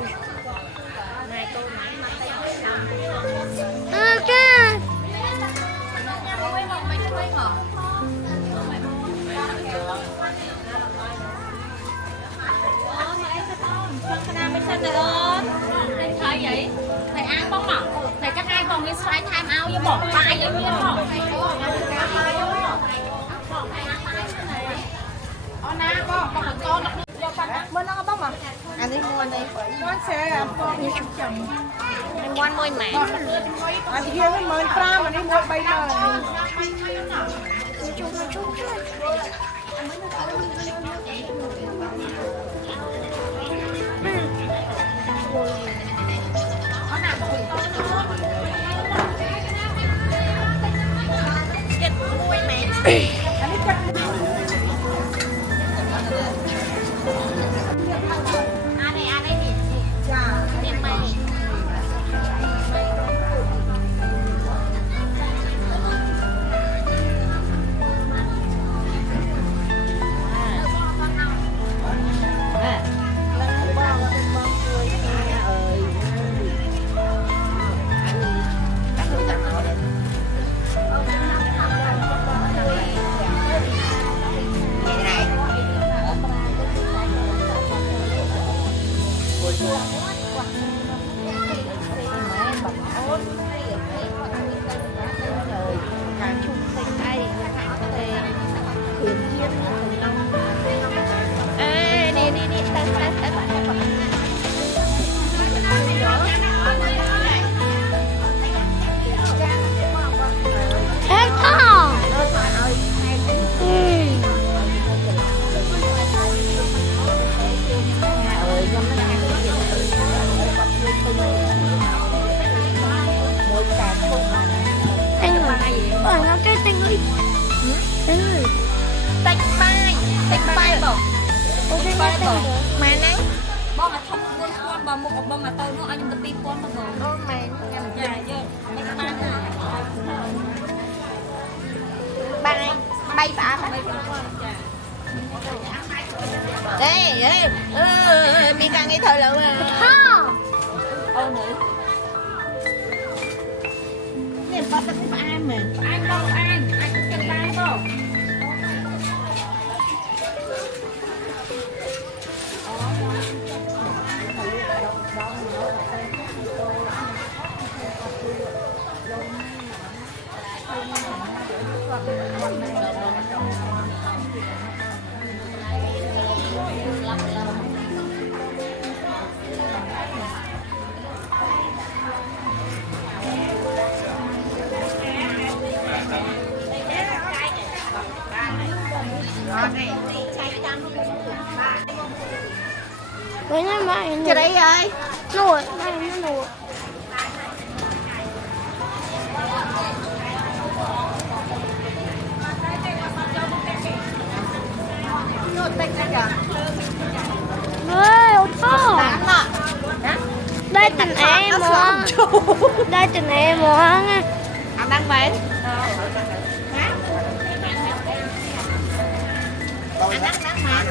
À ca. Thầy vậy? Thầy ăn bông mà? Thầy cắt hai bông đi xoay tham ao với bột bài vậy biết không? Bên đó bông à? Anh đi mua đi. Con xe Em quan môi mẹ. anh kia nó mời pra mà đi mua bay mà. Bông mà tôi nó anh được tin con mà rồi. Mày dạ chứ. Bay bay bả. Đây, mi càng nghĩ thời lượng à. Ô nữ. Nhìn con ta cũng ai mà. Anh đâu anh cũng cần tay không? Với nó mày Chưa đấy ơi. nổi, mày nó nổi. Nốt tích ra kìa. Ê, ô thơ. Tám nọ. Đây tình em mà. Đây tình em mà nghe. Anh đang bán. Anh đang mà.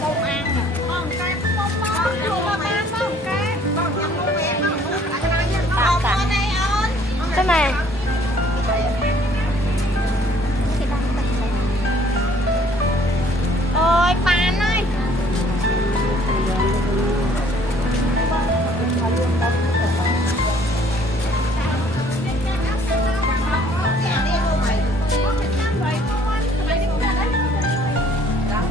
Không ăn à. Con cái không ăn không cái. Con nhầm không em không. Con đây ơn. Cái này. Ôi bạn ơi.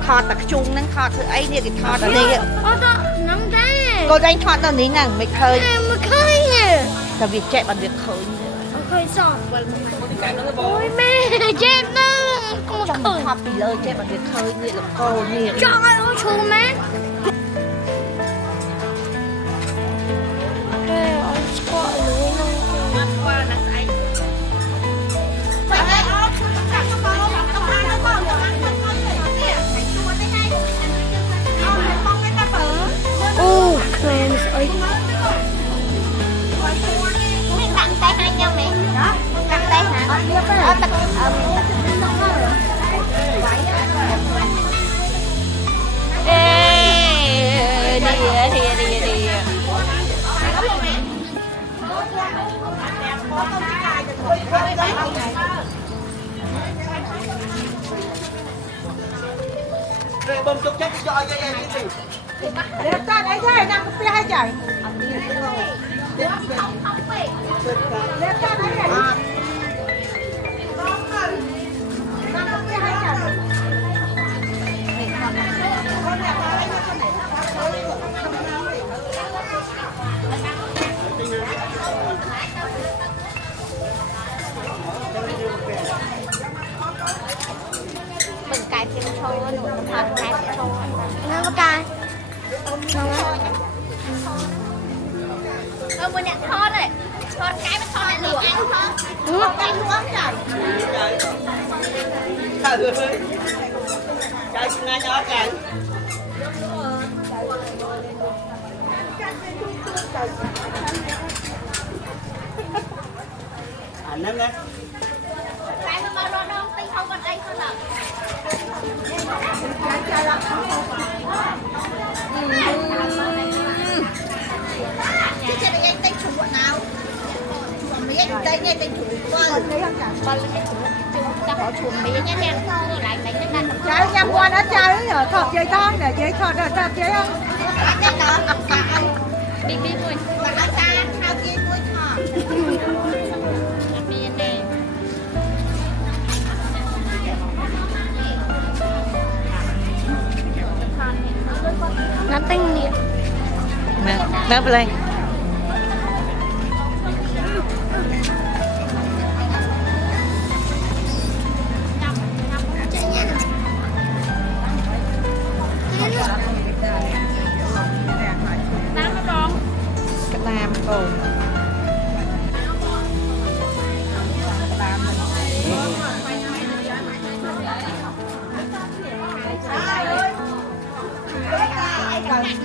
Thọt đặc chung nâng thọt thứ ấy thì cái thọt ở đây Ô đó, nóng thế. cô đánh thọt ở đây nâng mình khơi Em mà khơi nè. là việc chạy bằng việc khơi Khơi sọt. Ôi mẹ, chết đó. Con trong khơi. thọt bị lơi chạy bằng việc khơi như là cô nhiều Trời ơi, chú mẹ. Ê, ôi, squat lưới nông. Mẹ tặng tay hai nhau mẹ. Đó, tặng tay hả? Tặng đi. Rồi bơm chút chết cho dây đi. Để ta đấy thôi, nằm cái hai trời. Để ta đấy này. Nằm cái hai trời. mình cài thêm thôi nữa mình thật cài thôi nó có cài mình nhận thon này thon cái nó thon này lửa ăn không đúng cái luôn trời Trời ngay nhỏ trời. Anh em nè. cái mà bao đâu tinh không còn đây thôi là chứ chưa được anh tinh chủ nào mấy anh tinh nghe tinh chủ con lên cái chủ ta bỏ chuồng mấy nhá em lại mấy cái đàn Trái nhâm qua nó trái ở thọt dây con để dây thọt ở thọt dây không? cái đó bị mùi và nó ta thao kia mùi thọt bị này nothing new Mẹ lên. Làm cùng.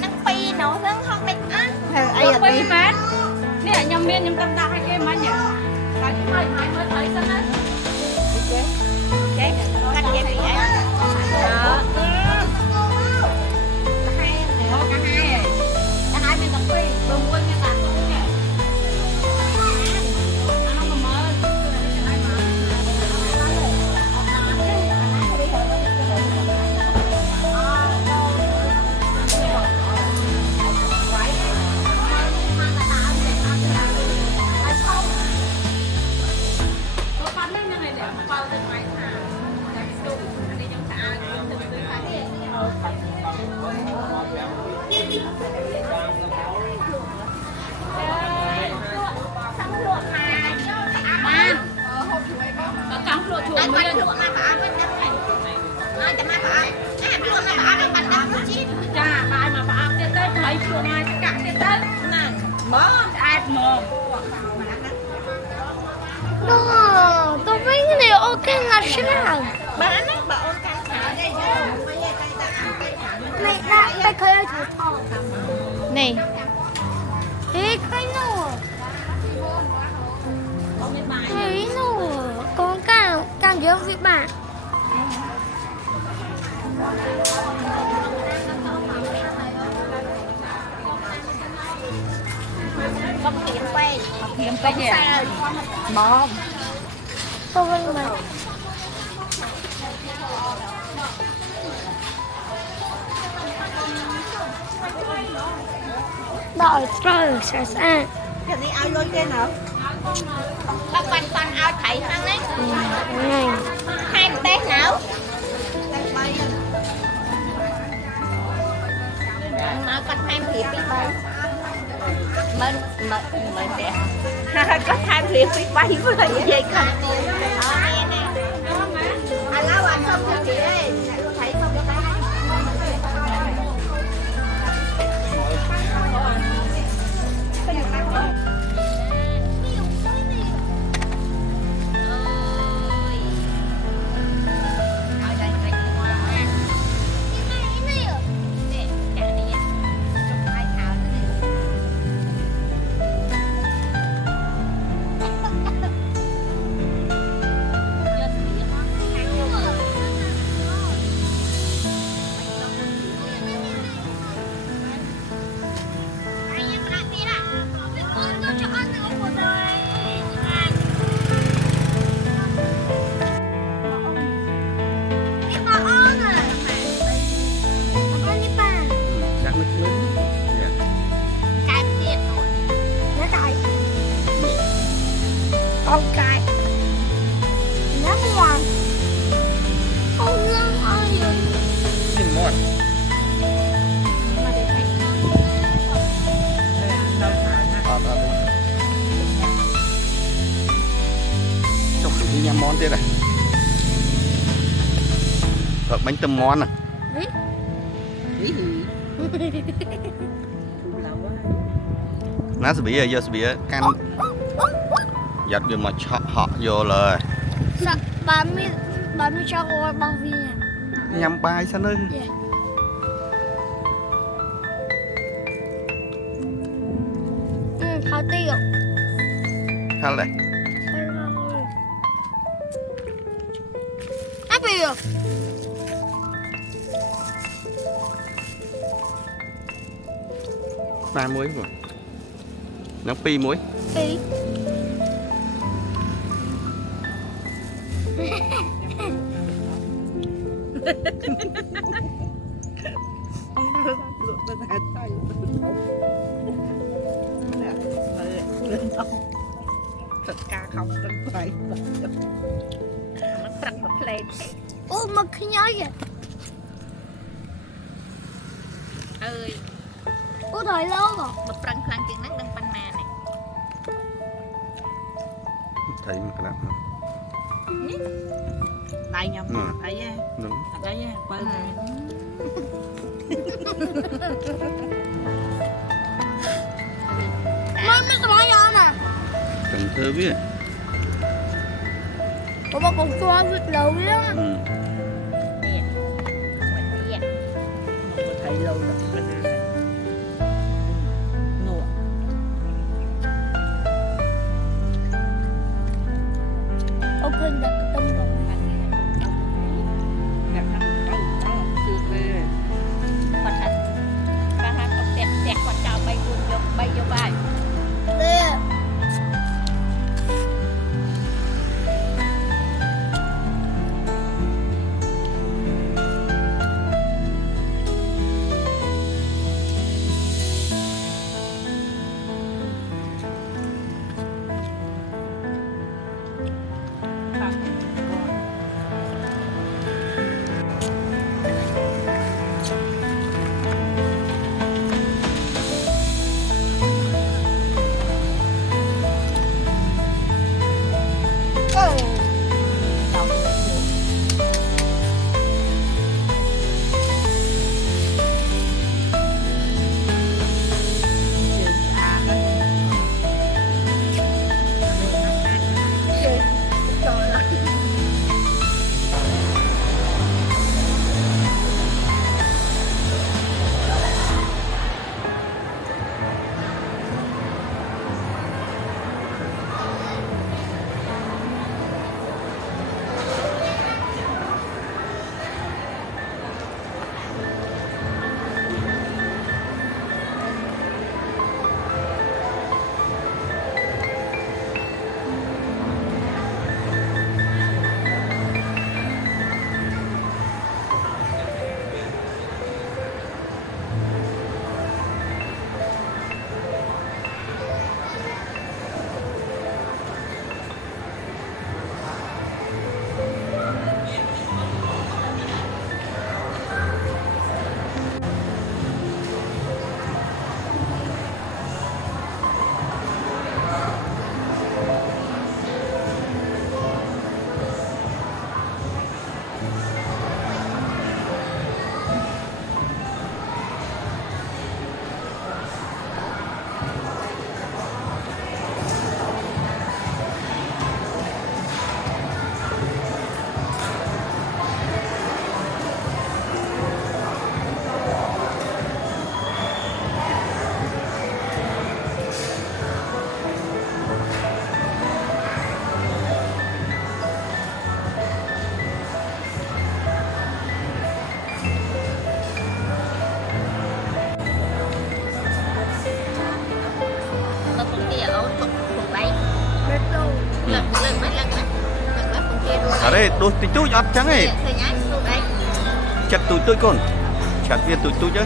năng pi nấu hơn không biết ăn ai là pi mát nè nhom miên nhom tâm ta hay cái mà nhỉ cái mới thấy sao á chết cắt dây bị ấy cả hai bên tập pi bơm quân nha bạn anh quay lụa mà bà bên đó này ai chả mai bà ai lụa mà bà bên bánh đó chi cha bài mà bà tiền tới thấy chùa mai cả tiền tới này mở ai mở no tôi thấy cái này ok là thế nào Bà ăn á, bà ôn canh thả đây chứ. này đã tay khơi thử thò này ê cái nổ cái nổ con càng nhớ với bạn con kiếm quay kiếm cái gì bom tôi vẫn mà đợi trời sẽ xa Cái này ai lôi trên nào? các bạn con ao thấy ăn đấy Này. hai tết nào mà con hai thiệp đi bay mình đẹp Có tham thiệp đi bay với lại vậy không? anh áo anh không cho chị ơi thấy không cho tay món thế này bánh tôm ngon à ná sẽ bị giờ sẽ bị can giật vô mà họ vô lời Sa, bà mi cho cô bằng vì nè. nhắm bài sao nữa Yeah. Khó tiêu. hay này Áp đi rồi. ba muối rồi nó pi muối Đi. tất cả không cần phải nó trật một lên Ủa mà khi nhớ vậy. ơi Ủa thời lâu rồi. một lần khăn tiếng nắng đang pan mà này thấy cái nào tay nhầm Ừ. tay nha đúng tay nha quên Nó có bao giờ nè. Cần Thơ biết Ủa mà còn cho vịt lầu á. ừ. thấy lâu rồi ngủ Open the tâm rồi. gặp nó chưa về còn thật ca hát không đẹp đẹp còn chào bay vô bài Đi. mà con kia ở thuộc bay Mệt rồi. lần mấy lần á lần đó con kia ở đây đôi tí chút ọt trắng ấy thôi nhá thuộc bay chặt tụi tôi con chặt viên tụi tôi chứ